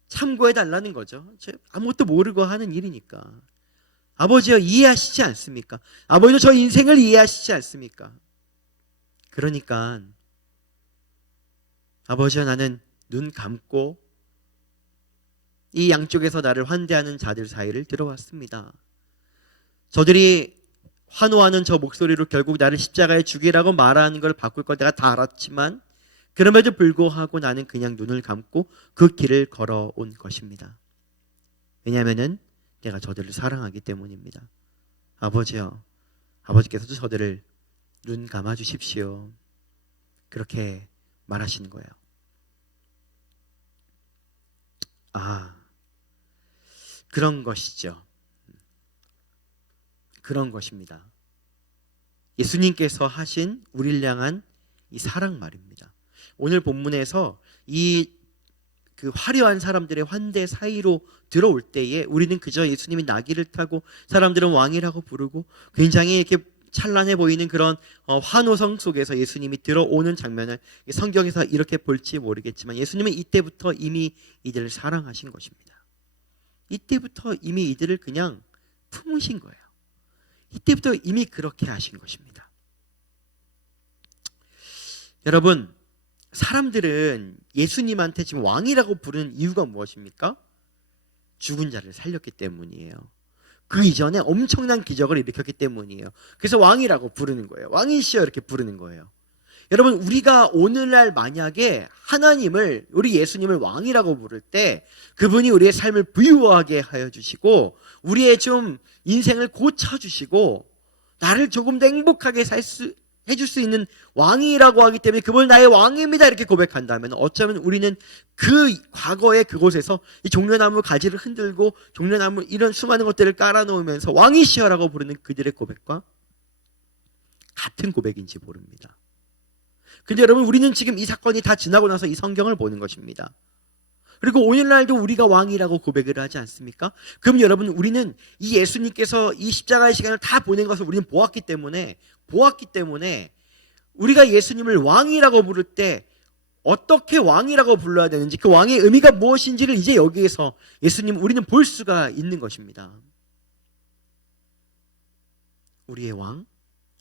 참고해 달라는 거죠. 아무것도 모르고 하는 일이니까. 아버지여, 이해하시지 않습니까? 아버지도 저 인생을 이해하시지 않습니까? 그러니까 아버지여, 나는 눈 감고 이 양쪽에서 나를 환대하는 자들 사이를 들어왔습니다. 저들이 환호하는 저 목소리로 결국 나를 십자가에 죽이라고 말하는 걸 바꿀 걸 내가 다 알았지만 그럼에도 불구하고 나는 그냥 눈을 감고 그 길을 걸어온 것입니다. 왜냐하면 내가 저들을 사랑하기 때문입니다. 아버지여, 아버지께서도 저들을 눈 감아 주십시오. 그렇게 말하시는 거예요. 그런 것이죠. 그런 것입니다. 예수님께서 하신 우리를 향한 이 사랑 말입니다. 오늘 본문에서 그 화려한 사람들의 환대 사이로 들어올 때에 우리는 그저 예수님이 나귀를 타고 사람들은 왕이라고 부르고 굉장히 이렇게 찬란해 보이는 그런 환호성 속에서 예수님이 들어오는 장면을 성경에서 이렇게 볼지 모르겠지만 예수님은 이때부터 이미 이들을 사랑하신 것입니다. 이때부터 이미 이들을 그냥 품으신 거예요. 이때부터 이미 그렇게 하신 것입니다. 여러분, 사람들은 예수님한테 지금 왕이라고 부르는 이유가 무엇입니까? 죽은 자를 살렸기 때문이에요. 그 이전에 엄청난 기적을 일으켰기 때문이에요. 그래서 왕이라고 부르는 거예요. 왕이시여 이렇게 부르는 거예요. 여러분, 우리가 오늘날 만약에 하나님을, 우리 예수님을 왕이라고 부를 때 그분이 우리의 삶을 부유하게 하여 주시고 우리의 좀 인생을 고쳐주시고 나를 조금 더 행복하게 해줄 수 있는 왕이라고 하기 때문에 그분은 나의 왕입니다 이렇게 고백한다면 어쩌면 우리는 그 과거의 그곳에서 이 종려나무 가지를 흔들고 종려나무 이런 수많은 것들을 깔아놓으면서 왕이시여라고 부르는 그들의 고백과 같은 고백인지 모릅니다. 근데 여러분, 우리는 지금 이 사건이 다 지나고 나서 이 성경을 보는 것입니다. 그리고 오늘날도 우리가 왕이라고 고백을 하지 않습니까? 그럼 여러분, 우리는 이 예수님께서 이 십자가의 시간을 다 보낸 것을 우리는 보았기 때문에 우리가 예수님을 왕이라고 부를 때 어떻게 왕이라고 불러야 되는지, 그 왕의 의미가 무엇인지를 이제 여기에서 우리는 볼 수가 있는 것입니다. 우리의 왕,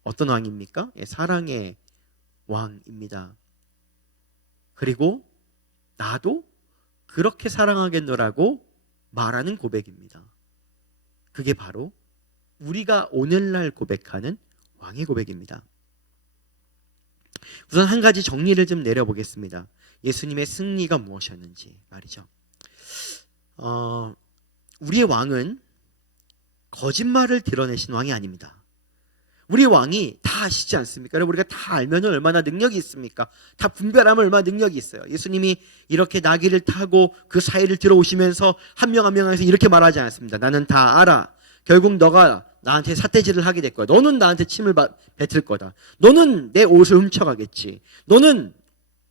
어떤 왕입니까? 사랑의 왕입니다. 그리고 나도 그렇게 사랑하겠노라고 말하는 고백입니다. 그게 바로 우리가 오늘날 고백하는 왕의 고백입니다. 우선 한 가지 정리를 좀 내려보겠습니다. 예수님의 승리가 무엇이었는지 말이죠. 우리의 왕은 거짓말을 드러내신 왕이 아닙니다. 우리의 왕이 다 아시지 않습니까? 여러분, 우리가 다 알면 얼마나 능력이 있습니까? 다 분별하면 얼마나 능력이 있어요. 예수님이 이렇게 나귀를 타고 그 사이를 들어오시면서 한 명 한 명에서 이렇게 말하지 않았습니다. 나는 다 알아. 결국 너가 나한테 삿대질을 하게 될 거야. 너는 나한테 침을 뱉을 거다. 너는 내 옷을 훔쳐가겠지. 너는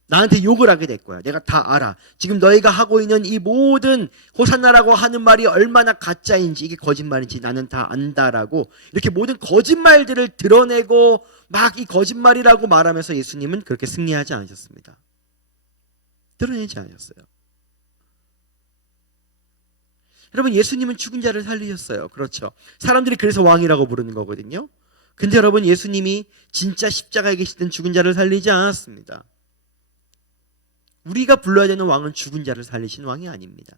나한테 욕을 하게 될 거야. 내가 다 알아. 지금 너희가 하고 있는 이 모든 호산나라고 하는 말이 얼마나 가짜인지, 이게 거짓말인지 나는 다 안다라고 이렇게 모든 거짓말들을 드러내고 막 이 거짓말이라고 말하면서 예수님은 그렇게 승리하지 않으셨습니다. 드러내지 않으셨어요. 여러분, 예수님은 죽은 자를 살리셨어요. 그렇죠. 사람들이 그래서 왕이라고 부르는 거거든요. 근데 여러분, 예수님이 진짜 십자가에 계시던 죽은 자를 살리지 않았습니다. 우리가 불러야 되는 왕은 죽은 자를 살리신 왕이 아닙니다.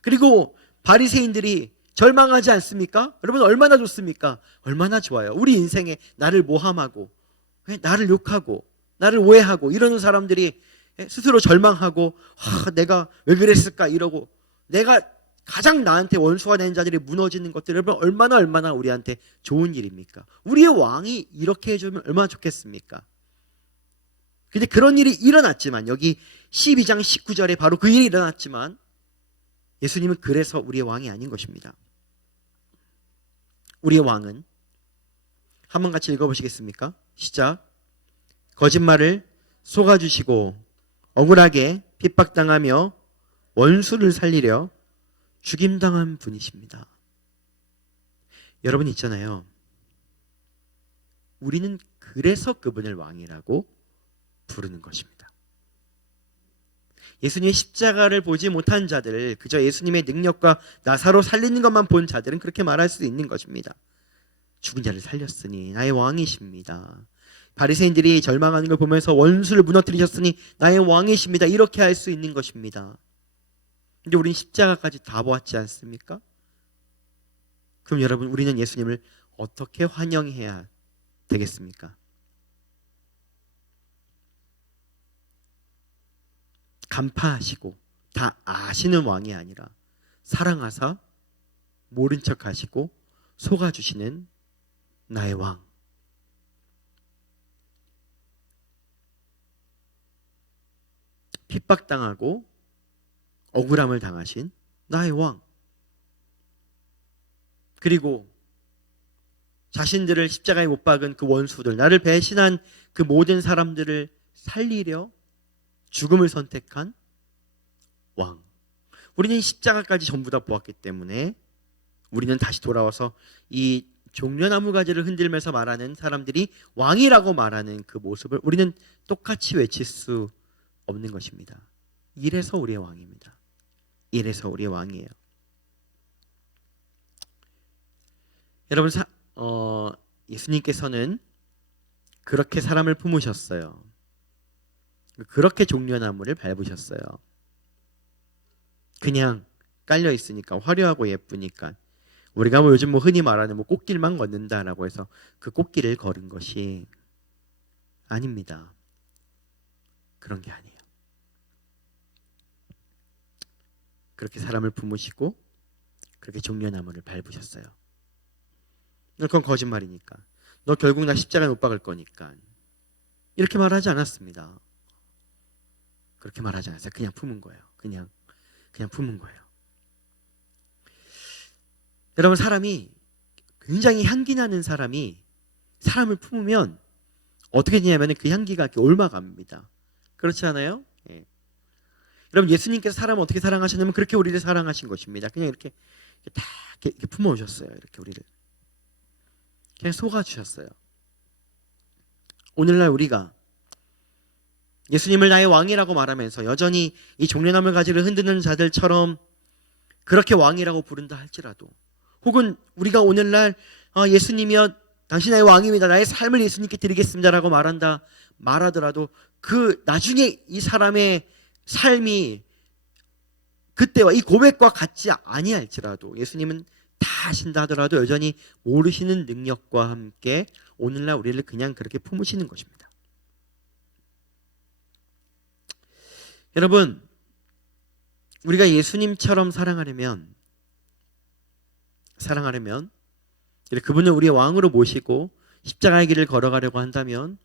그리고 바리새인들이 절망하지 않습니까? 여러분, 얼마나 좋습니까? 얼마나 좋아요. 우리 인생에 나를 모함하고 나를 욕하고 나를 오해하고 이러는 사람들이 스스로 절망하고 내가 왜 그랬을까 이러고 내가 가장 나한테 원수가 되는 자들이 무너지는 것들, 여러분, 얼마나 우리한테 좋은 일입니까? 우리의 왕이 이렇게 해주면 얼마나 좋겠습니까? 근데 그런 일이 일어났지만, 여기 12장 19절에 바로 그 일이 일어났지만 예수님은 그래서 우리의 왕이 아닌 것입니다. 우리의 왕은, 한번 같이 읽어보시겠습니까? 시작. 거짓말을 속아주시고 억울하게 핍박당하며 원수를 살리려 죽임당한 분이십니다. 여러분 있잖아요. 우리는 그래서 그분을 왕이라고 부르는 것입니다. 예수님의 십자가를 보지 못한 자들, 그저 예수님의 능력과 나사로 살리는 것만 본 자들은 그렇게 말할 수 있는 것입니다. 죽은 자를 살렸으니 나의 왕이십니다. 바리새인들이 절망하는 걸 보면서 원수를 무너뜨리셨으니 나의 왕이십니다. 이렇게 할 수 있는 것입니다. 근데 우리는 십자가까지 다 보았지 않습니까? 그럼 여러분, 우리는 예수님을 어떻게 환영해야 되겠습니까? 간파하시고 다 아시는 왕이 아니라 사랑하사 모른 척 하시고 속아주시는 나의 왕. 핍박당하고 억울함을 당하신 나의 왕. 그리고 자신들을 십자가에 못 박은 그 원수들, 나를 배신한 그 모든 사람들을 살리려 죽음을 선택한 왕. 우리는 십자가까지 전부 다 보았기 때문에 우리는 다시 돌아와서 이 종려나무 가지를 흔들면서 말하는 사람들이 왕이라고 말하는 그 모습을 우리는 똑같이 외칠 수 없는 것입니다. 이래서 우리의 왕입니다. 이래서 우리의 왕이에요. 여러분, 예수님께서는 그렇게 사람을 품으셨어요. 그렇게 종려나무를 밟으셨어요. 그냥 깔려 있으니까, 화려하고 예쁘니까, 우리가 요즘 흔히 말하는 꽃길만 걷는다라고 해서 그 꽃길을 걸은 것이 아닙니다. 그런 게 아니에요. 그렇게 사람을 품으시고 그렇게 종려나무를 밟으셨어요. 그건 거짓말이니까, 너 결국 나 십자가에 못 박을 거니까, 이렇게 말하지 않았습니다. 그렇게 말하지 않았어요. 그냥 품은 거예요. 그냥 품은 거예요. 여러분, 사람이 굉장히 향기 나는 사람이 사람을 품으면 어떻게 되냐면 그 향기가 이렇게 옮아갑니다. 그렇지 않아요? 예. 여러분, 예수님께서 사람을 어떻게 사랑하셨냐면 그렇게 우리를 사랑하신 것입니다. 그냥 이렇게 다 이렇게 품어오셨어요. 이렇게 우리를 그냥 속아주셨어요. 오늘날 우리가 예수님을 나의 왕이라고 말하면서 여전히 이 종려나무 가지를 흔드는 자들처럼 그렇게 왕이라고 부른다 할지라도, 혹은 우리가 오늘날 예수님이여 당신 나의 왕입니다, 나의 삶을 예수님께 드리겠습니다라고 말하더라도 그 나중에 이 사람의 삶이 그때와 이 고백과 같지 아니할지라도, 예수님은 다 아신다 하더라도 여전히 모르시는 능력과 함께 오늘날 우리를 그냥 그렇게 품으시는 것입니다. 여러분, 우리가 예수님처럼 사랑하려면 그분을 우리의 왕으로 모시고 십자가의 길을 걸어가려고 한다면,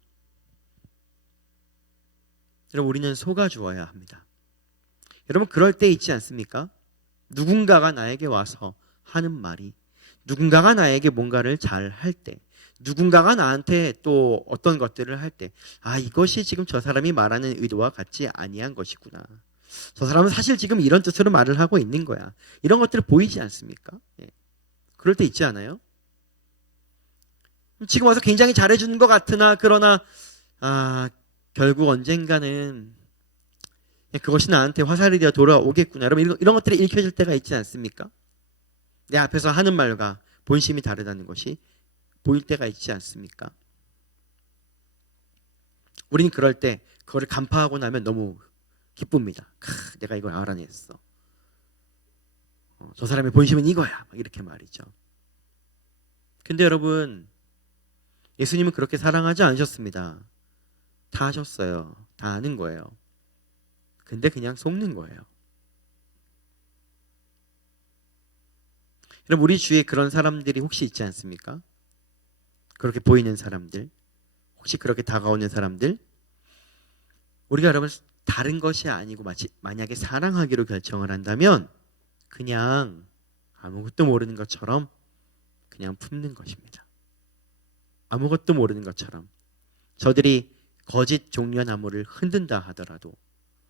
여러분, 우리는 속아주어야 합니다. 여러분, 그럴 때 있지 않습니까? 누군가가 나에게 와서 하는 말이, 누군가가 나에게 뭔가를 잘 할 때, 누군가가 나한테 또 어떤 것들을 할 때, 이것이 지금 저 사람이 말하는 의도와 같지 아니한 것이구나, 저 사람은 사실 지금 이런 뜻으로 말을 하고 있는 거야, 이런 것들을 보이지 않습니까? 예. 그럴 때 있지 않아요? 지금 와서 굉장히 잘해주는 것 같으나, 그러나 결국 언젠가는 그것이 나한테 화살이 되어 돌아오겠구나, 여러분, 이런 것들이 읽혀질 때가 있지 않습니까? 내 앞에서 하는 말과 본심이 다르다는 것이 보일 때가 있지 않습니까? 우리는 그럴 때 그거를 간파하고 나면 너무 기쁩니다. 내가 이걸 알아냈어. 저 사람의 본심은 이거야, 이렇게 말이죠. 근데 여러분, 예수님은 그렇게 사랑하지 않으셨습니다. 다 하셨어요. 다 아는 거예요. 근데 그냥 속는 거예요. 여러분, 우리 주위에 그런 사람들이 혹시 있지 않습니까? 그렇게 보이는 사람들, 혹시 그렇게 다가오는 사람들, 우리가 여러분 다른 것이 아니고 만약에 사랑하기로 결정을 한다면 그냥 아무것도 모르는 것처럼 그냥 품는 것입니다. 아무것도 모르는 것처럼 저들이 거짓 종려나무를 흔든다 하더라도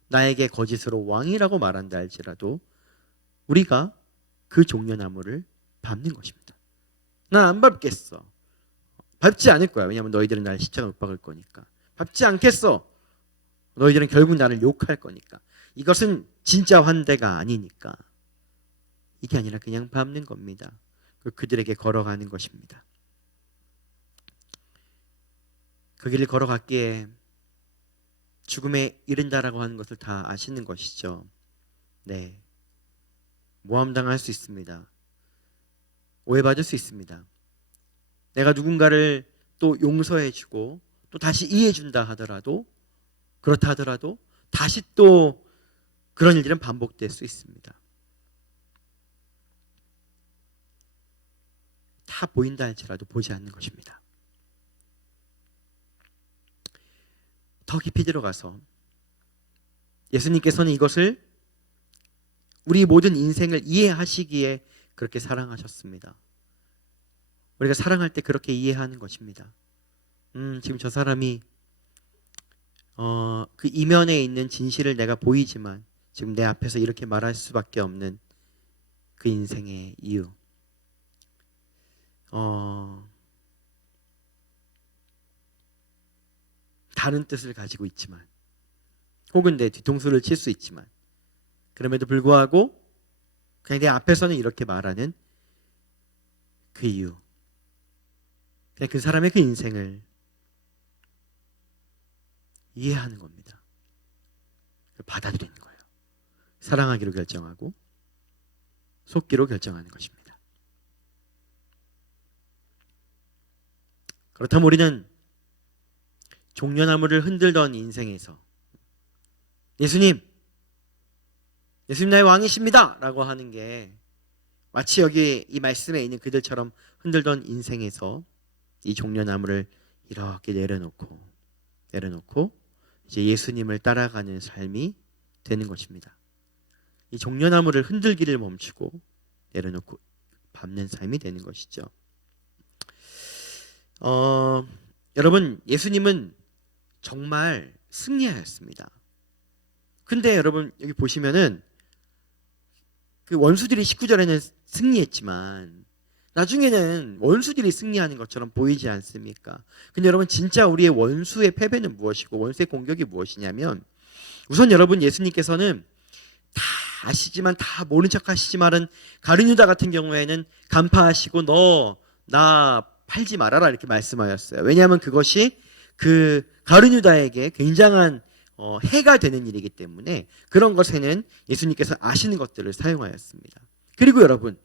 나에게 거짓으로 왕이라고 말한다 할지라도 우리가 그 종려나무를 밟는 것입니다. 난 안 밟겠어. 밟지 않을 거야. 왜냐하면 너희들은 나를 십자가 못 박을 거니까. 밟지 않겠어. 너희들은 결국 나를 욕할 거니까. 이것은 진짜 환대가 아니니까. 이게 아니라 그냥 밟는 겁니다. 그들에게 걸어가는 것입니다. 그 길을 걸어갔기에 죽음에 이른다라고 하는 것을 다 아시는 것이죠. 네, 모함당할 수 있습니다. 오해받을 수 있습니다. 내가 누군가를 또 용서해주고 또 다시 이해해준다 하더라도, 그렇다 하더라도 다시 또 그런 일들은 반복될 수 있습니다. 다 보인다 할지라도 보지 않는 것입니다. 더 깊이 들어가서 예수님께서는 이것을 우리 모든 인생을 이해하시기에 그렇게 사랑하셨습니다. 우리가 사랑할 때 그렇게 이해하는 것입니다. 지금 저 사람이 그 이면에 있는 진실을 내가 보이지만 지금 내 앞에서 이렇게 말할 수밖에 없는 그 인생의 이유. 다른 뜻을 가지고 있지만, 혹은 내 뒤통수를 칠 수 있지만, 그럼에도 불구하고 그냥 내 앞에서는 이렇게 말하는 그 이유, 그냥 그 사람의 그 인생을 이해하는 겁니다. 받아들이는 거예요. 사랑하기로 결정하고 속기로 결정하는 것입니다. 그렇다면 우리는 종려나무를 흔들던 인생에서 예수님 나의 왕이십니다 라고 하는 게 마치 여기 이 말씀에 있는 그들처럼 흔들던 인생에서 이 종려나무를 이렇게 내려놓고 이제 예수님을 따라가는 삶이 되는 것입니다. 이 종려나무를 흔들기를 멈추고 내려놓고 밟는 삶이 되는 것이죠. 여러분, 예수님은 정말 승리하였습니다. 근데 여러분 여기 보시면은 그 원수들이 19절에는 승리했지만 나중에는 원수들이 승리하는 것처럼 보이지 않습니까? 근데 여러분, 진짜 우리의 원수의 패배는 무엇이고 원수의 공격이 무엇이냐면, 우선 여러분, 예수님께서는 다 아시지만 다 모른 척 하시지만은 가룟유다 같은 경우에는 간파하시고 너 나 팔지 말아라 이렇게 말씀하셨어요. 왜냐하면 그것이 그 가룟유다에게 굉장한 해가 되는 일이기 때문에 그런 것에는 예수님께서 아시는 것들을 사용하였습니다. 그리고 여러분,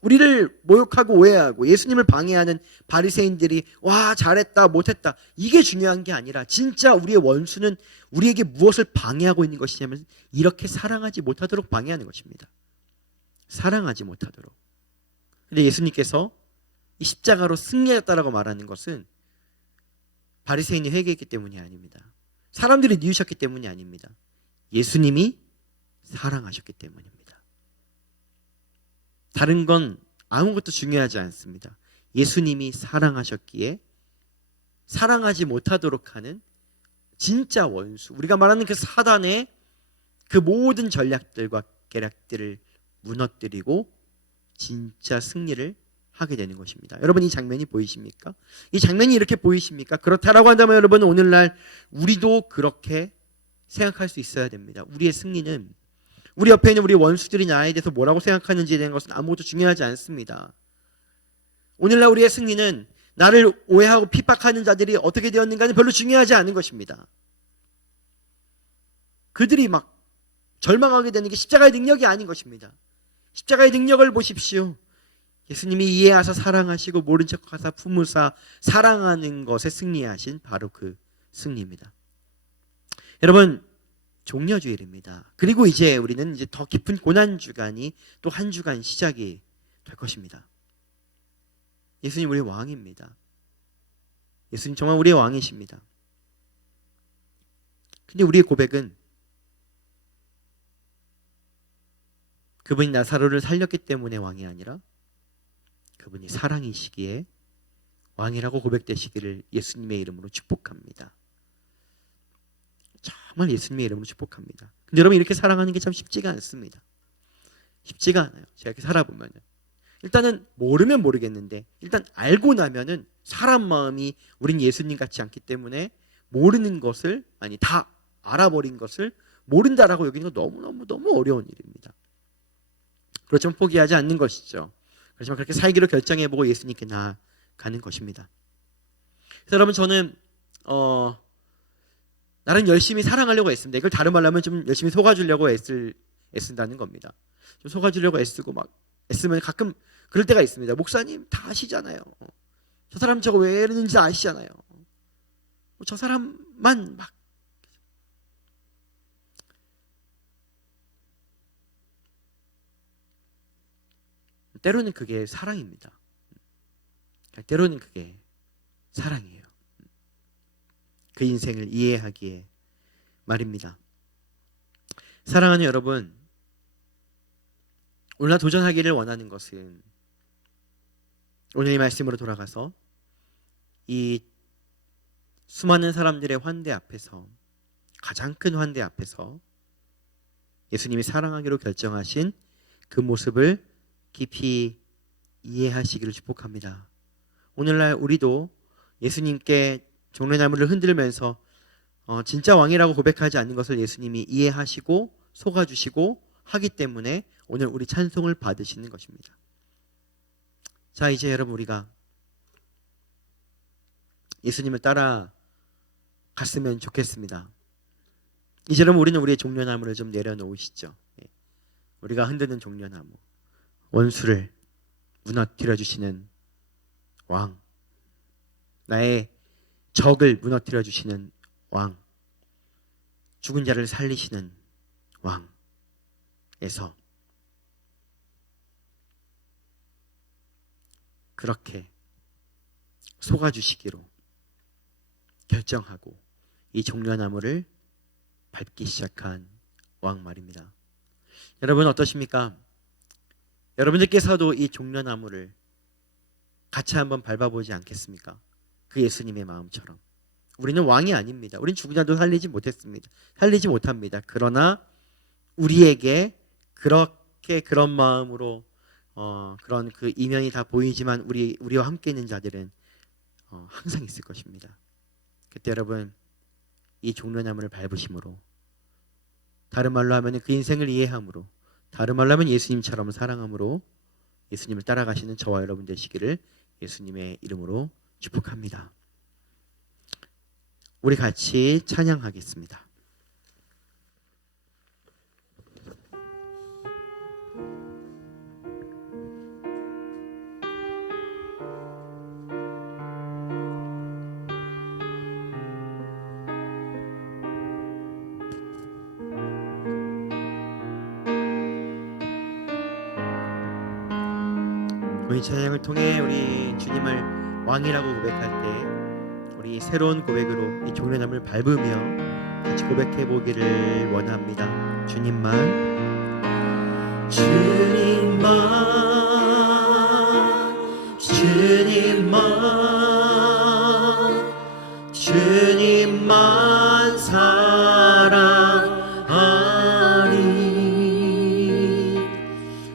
우리를 모욕하고 오해하고 예수님을 방해하는 바리새인들이 와 잘했다 못했다 이게 중요한 게 아니라 진짜 우리의 원수는 우리에게 무엇을 방해하고 있는 것이냐면 이렇게 사랑하지 못하도록 방해하는 것입니다. 사랑하지 못하도록. 근데 예수님께서 이 십자가로 승리했다라고 말하는 것은 바리새인이 회개했기 때문이 아닙니다. 사람들이 뉘우셨기 때문이 아닙니다. 예수님이 사랑하셨기 때문입니다. 다른 건 아무것도 중요하지 않습니다. 예수님이 사랑하셨기에 사랑하지 못하도록 하는 진짜 원수, 우리가 말하는 그 사단의 그 모든 전략들과 계략들을 무너뜨리고 진짜 승리를 하게 되는 것입니다. 여러분, 이 장면이 보이십니까? 이 장면이 이렇게 보이십니까? 그렇다라고 한다면 여러분, 오늘날 우리도 그렇게 생각할 수 있어야 됩니다. 우리의 승리는 우리 옆에 있는 우리 원수들이 나에 대해서 뭐라고 생각하는지에 대한 것은 아무것도 중요하지 않습니다. 오늘날 우리의 승리는 나를 오해하고 핍박하는 자들이 어떻게 되었는가는 별로 중요하지 않은 것입니다. 그들이 막 절망하게 되는 게 십자가의 능력이 아닌 것입니다. 십자가의 능력을 보십시오. 예수님이 이해하사 사랑하시고 모른 척하사 품으사 사랑하는 것에 승리하신 바로 그 승리입니다. 여러분, 종려주일입니다. 그리고 이제 우리는 이제 더 깊은 고난 주간이 또 한 주간 시작이 될 것입니다. 예수님 우리의 왕입니다. 예수님 정말 우리의 왕이십니다. 근데 우리의 고백은 그분이 나사로를 살렸기 때문에 왕이 아니라 그분이 사랑이시기에 왕이라고 고백되시기를 예수님의 이름으로 축복합니다. 정말 예수님의 이름으로 축복합니다. 근데 여러분 이렇게 사랑하는 게 참 쉽지가 않습니다. 쉽지가 않아요. 제가 이렇게 살아보면은 일단은 모르면 모르겠는데 일단 알고 나면은 사람 마음이 우린 예수님 같지 않기 때문에 모르는 것을 아니 다 알아버린 것을 모른다라고 여기는 건 너무 어려운 일입니다. 그렇지만 포기하지 않는 것이죠. 그렇지만 그렇게 살기로 결정해보고 예수님께 나아가는 것입니다. 그래서 여러분 저는 나름 열심히 사랑하려고 애씁니다. 이걸 다른 말로 하면 좀 열심히 속아주려고 애쓴다는 겁니다. 좀 속아주려고 애쓰고 막 애쓰면 가끔 그럴 때가 있습니다. 목사님 다 아시잖아요. 저 사람 저거 왜 이러는지 아시잖아요. 저 사람만 막 때로는 그게 사랑입니다. 때로는 그게 사랑이에요. 그 인생을 이해하기에 말입니다. 사랑하는 여러분, 오늘 도전하기를 원하는 것은 오늘 이 말씀으로 돌아가서 이 수많은 사람들의 환대 앞에서 가장 큰 환대 앞에서 예수님이 사랑하기로 결정하신 그 모습을 깊이 이해하시기를 축복합니다. 오늘날 우리도 예수님께 종려나무를 흔들면서 진짜 왕이라고 고백하지 않는 것을 예수님이 이해하시고 속아주시고 하기 때문에 오늘 우리 찬송을 받으시는 것입니다. 자, 이제 여러분 우리가 예수님을 따라갔으면 좋겠습니다. 이제 여러분 우리는 우리의 종려나무를 좀 내려놓으시죠. 우리가 흔드는 종려나무, 원수를 무너뜨려 주시는 왕, 나의 적을 무너뜨려 주시는 왕, 죽은 자를 살리시는 왕에서 그렇게 속아주시기로 결정하고 이 종려나무를 밟기 시작한 왕 말입니다. 여러분 어떠십니까? 여러분들께서도 이 종려나무를 같이 한번 밟아보지 않겠습니까? 그 예수님의 마음처럼. 우리는 왕이 아닙니다. 우린 죽은 자도 살리지 못합니다. 그러나 우리에게 그렇게 그런 마음으로 그런 그 이면이 다 보이지만 우리와 함께 있는 자들은 항상 있을 것입니다. 그때 여러분 이 종려나무를 밟으심으로, 다른 말로 하면 그 인생을 이해함으로, 다른 말로 하면 예수님처럼 사랑함으로 예수님을 따라가시는 저와 여러분 되시기를 예수님의 이름으로 축복합니다. 우리 같이 찬양하겠습니다. 우리 찬양을 통해 우리 주님을 왕이라고 고백할 때 우리 새로운 고백으로 이 종려나무를 밟으며 같이 고백해 보기를 원합니다. 주님만, 주님만, 주님만, 주님만 사랑하리.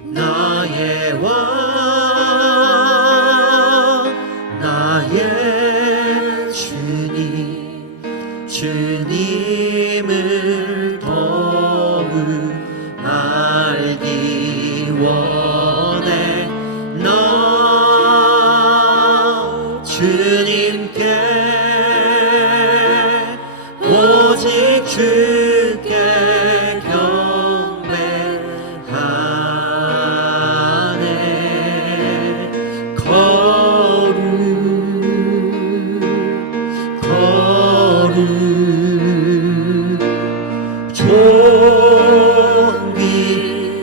나의 왕, 나의 주님, 주님을 더욱 알기 원해. 나 주님께 오직 주께 경배하네.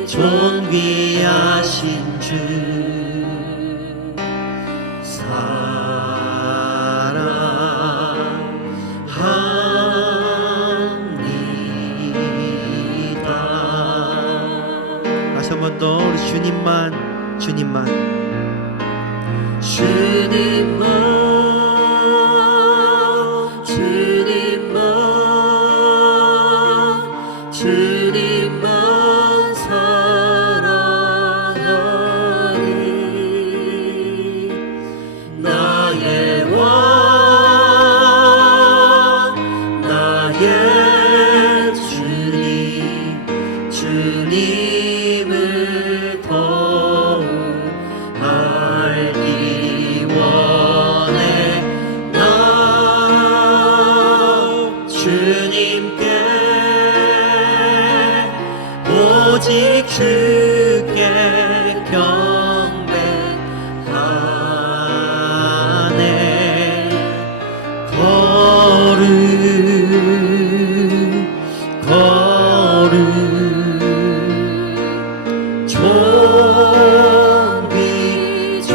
존귀하신 주 사랑합니다. 다시 한 번 더 우리 주님만, 주님만, 주님만, 주님만,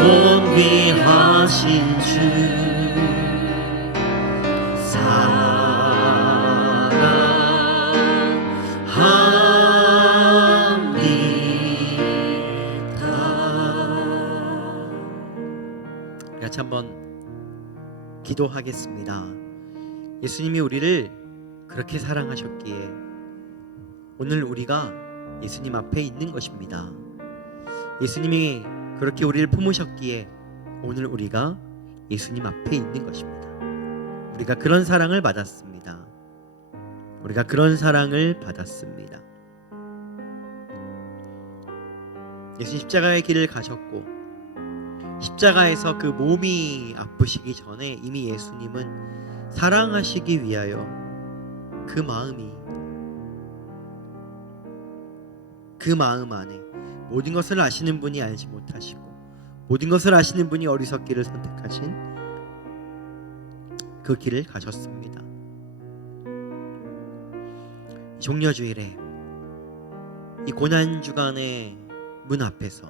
존귀하신 주 사랑합니다. 같이 한번 기도하겠습니다. 예수님이 우리를 그렇게 사랑하셨기에 오늘 우리가 예수님 앞에 있는 것입니다. 예수님이 그렇게 우리를 품으셨기에 오늘 우리가 예수님 앞에 있는 것입니다. 우리가 그런 사랑을 받았습니다. 우리가 그런 사랑을 받았습니다. 예수님 십자가의 길을 가셨고 십자가에서 그 몸이 아프시기 전에 이미 예수님은 사랑하시기 위하여 그 마음 안에 모든 것을 아시는 분이 알지 못하시고 모든 것을 아시는 분이 어리석기를 선택하신 그 길을 가셨습니다. 종려주일에 이 고난주간의 문 앞에서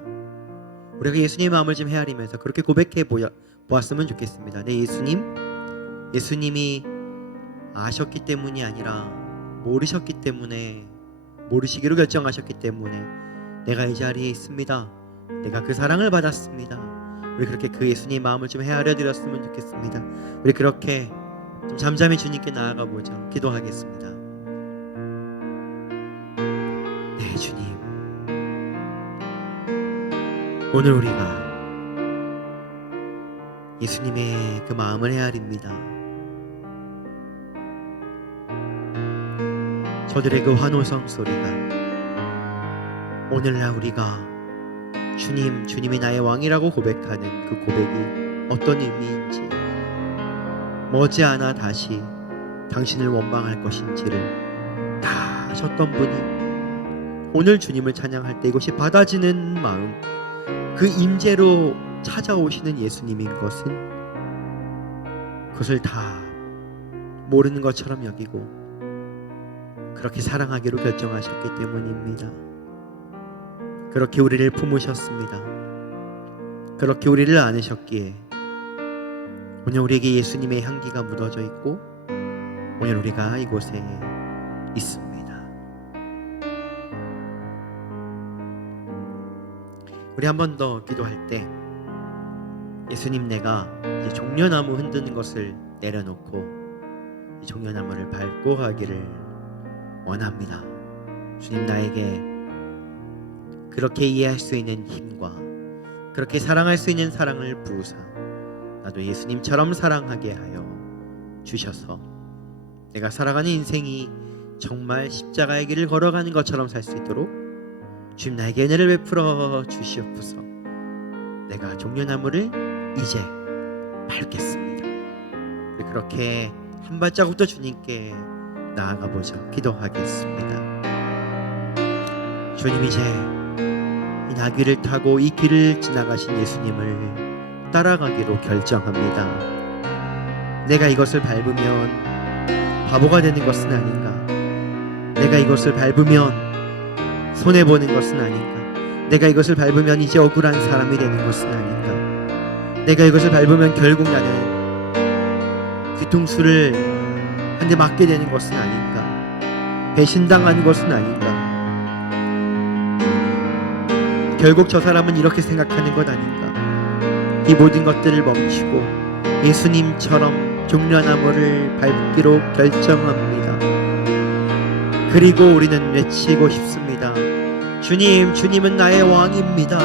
우리가 예수님의 마음을 좀 헤아리면서 그렇게 고백해 보았으면 좋겠습니다. 네, 예수님이 아셨기 때문이 아니라 모르셨기 때문에, 모르시기로 결정하셨기 때문에 내가 이 자리에 있습니다. 내가 그 사랑을 받았습니다. 우리 그렇게 그 예수님의 마음을 좀 헤아려 드렸으면 좋겠습니다. 우리 그렇게 좀 잠잠히 주님께 나아가 보죠. 기도하겠습니다. 네, 주님, 오늘 우리가 예수님의 그 마음을 헤아립니다. 저들의 그 환호성 소리가 오늘날 우리가 주님이 나의 왕이라고 고백하는 그 고백이 어떤 의미인지, 머지않아 다시 당신을 원망할 것인지를 다 아셨던 분이 오늘 주님을 찬양할 때 이것이 받아지는 마음, 그 임재로 찾아오시는 예수님인 것은 그것을 다 모르는 것처럼 여기고 그렇게 사랑하기로 결정하셨기 때문입니다. 그렇게 우리를 품으셨습니다. 그렇게 우리를 안으셨기에 오늘 우리에게 예수님의 향기가 묻어져 있고 오늘 우리가 이곳에 있습니다. 우리 한 번 더 기도할 때 예수님, 내가 이제 종려나무 흔드는 것을 내려놓고 이 종려나무를 밟고 가기를 원합니다. 주님, 나에게 그렇게 이해할 수 있는 힘과 그렇게 사랑할 수 있는 사랑을 부으사 나도 예수님처럼 사랑하게 하여 주셔서 내가 살아가는 인생이 정말 십자가의 길을 걸어가는 것처럼 살 수 있도록 주님, 나에게 은혜를 베풀어 주시옵소서. 내가 종려나무를 이제 밟겠습니다. 그렇게 한 발자국도 주님께 나아가 보죠. 기도하겠습니다. 주님, 이제 이 나귀를 타고 이 길을 지나가신 예수님을 따라가기로 결정합니다. 내가 이것을 밟으면 바보가 되는 것은 아닌가? 내가 이것을 밟으면 손해보는 것은 아닌가? 내가 이것을 밟으면 이제 억울한 사람이 되는 것은 아닌가? 내가 이것을 밟으면 결국 나는 뒤통수를 한 대 맞게 되는 것은 아닌가? 배신당하는 것은 아닌가? 결국 저 사람은 이렇게 생각하는 것 아닌가? 이 모든 것들을 멈추고 예수님처럼 종려나무를 밟기로 결정합니다. 그리고 우리는 외치고 싶습니다. 주님, 주님은 나의 왕입니다.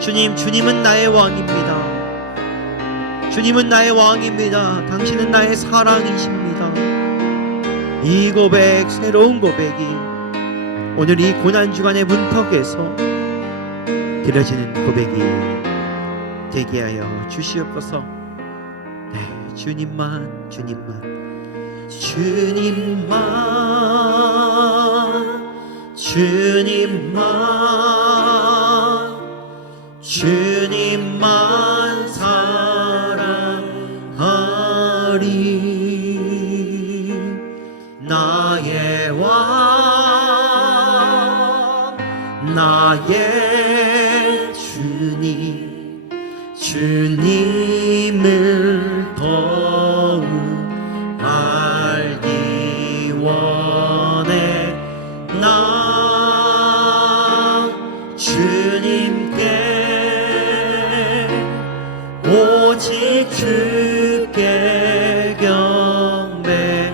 주님, 주님은 나의 왕입니다. 주님은 나의 왕입니다. 당신은 나의 사랑이십니다. 이 고백, 새로운 고백이 오늘 이 고난주간의 문턱에서 드려지는 고백이 되게 하여 주시옵소서. 네, 주님만, 주님만, 주님만, 주님만, 주님만 사랑하리. 나의 왕, 나의 주님, 주님을 더욱 알기 원해. 나 주님께 오직 주께 경배하네.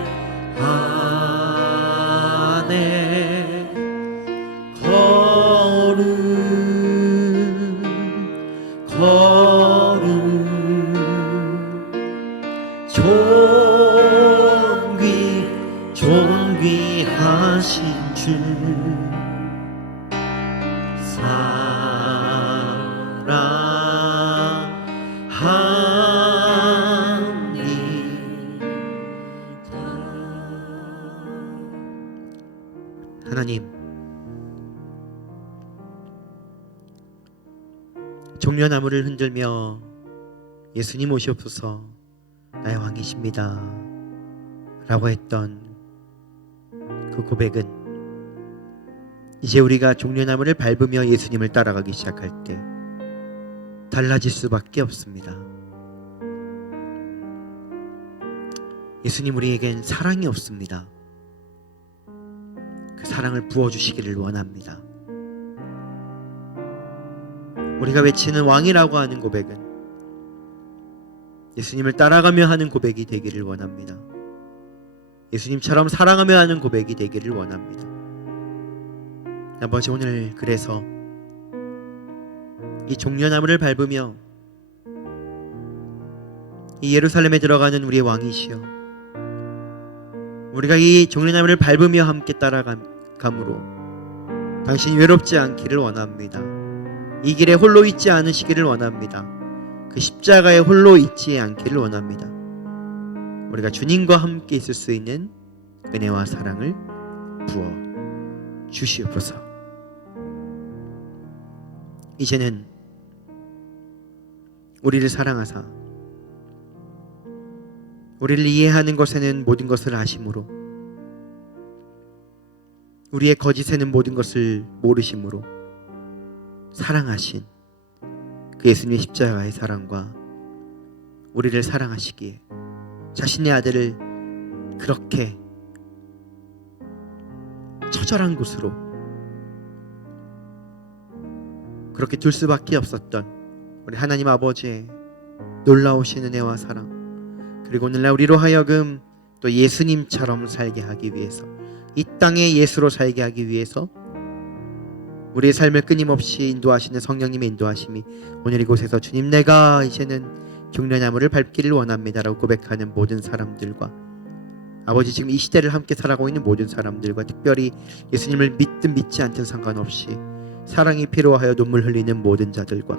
존귀하신 주 사랑합니다. 하나님, 종려나무를 흔들며 예수님 오시옵소서 나의 왕이십니다 라고 했던 그 고백은 이제 우리가 종려나무를 밟으며 예수님을 따라가기 시작할 때 달라질 수밖에 없습니다. 예수님, 우리에겐 사랑이 없습니다. 그 사랑을 부어주시기를 원합니다. 우리가 외치는 왕이라고 하는 고백은 예수님을 따라가며 하는 고백이 되기를 원합니다. 예수님처럼 사랑하며 하는 고백이 되기를 원합니다. 아버지, 오늘 그래서 이 종려나무를 밟으며 이 예루살렘에 들어가는 우리의 왕이시여, 우리가 이 종려나무를 밟으며 함께 따라감으로 당신이 외롭지 않기를 원합니다. 이 길에 홀로 있지 않으시기를 원합니다. 그 십자가에 홀로 있지 않기를 원합니다. 우리가 주님과 함께 있을 수 있는 은혜와 사랑을 부어 주시옵소서. 이제는 우리를 사랑하사 우리를 이해하는 것에는 모든 것을 아심으로 우리의 거짓에는 모든 것을 모르심으로 사랑하신 그 예수님의 십자가의 사랑과 우리를 사랑하시기에 자신의 아들을 그렇게 처절한 곳으로 그렇게 둘 수밖에 없었던 우리 하나님 아버지의 놀라우신 은혜와 사랑, 그리고 오늘날 우리로 하여금 또 예수님처럼 살게 하기 위해서, 이 땅의 예수로 살게 하기 위해서 우리의 삶을 끊임없이 인도하시는 성령님의 인도하심이 오늘 이곳에서 주님, 내가 이제는 종려나무를 밟기를 원합니다 라고 고백하는 모든 사람들과, 아버지 지금 이 시대를 함께 살아가고 있는 모든 사람들과, 특별히 예수님을 믿든 믿지 않든 상관없이 사랑이 필요하여 눈물 흘리는 모든 자들과,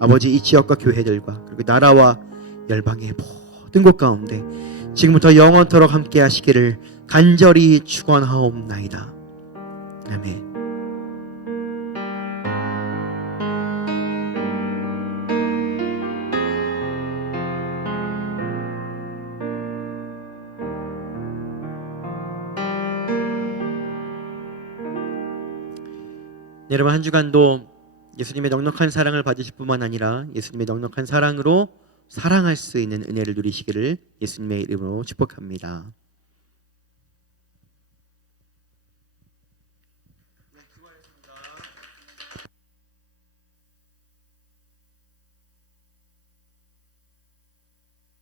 아버지 이 지역과 교회들과, 그리고 나라와 열방의 모든 곳 가운데 지금부터 영원토록 함께 하시기를 간절히 축원하옵나이다. 아멘. 여러분, 한 주간도 예수님의 넉넉한 사랑을 받으실 뿐만 아니라 예수님의 넉넉한 사랑으로 사랑할 수 있는 은혜를 누리시기를 예수님의 이름으로 축복합니다.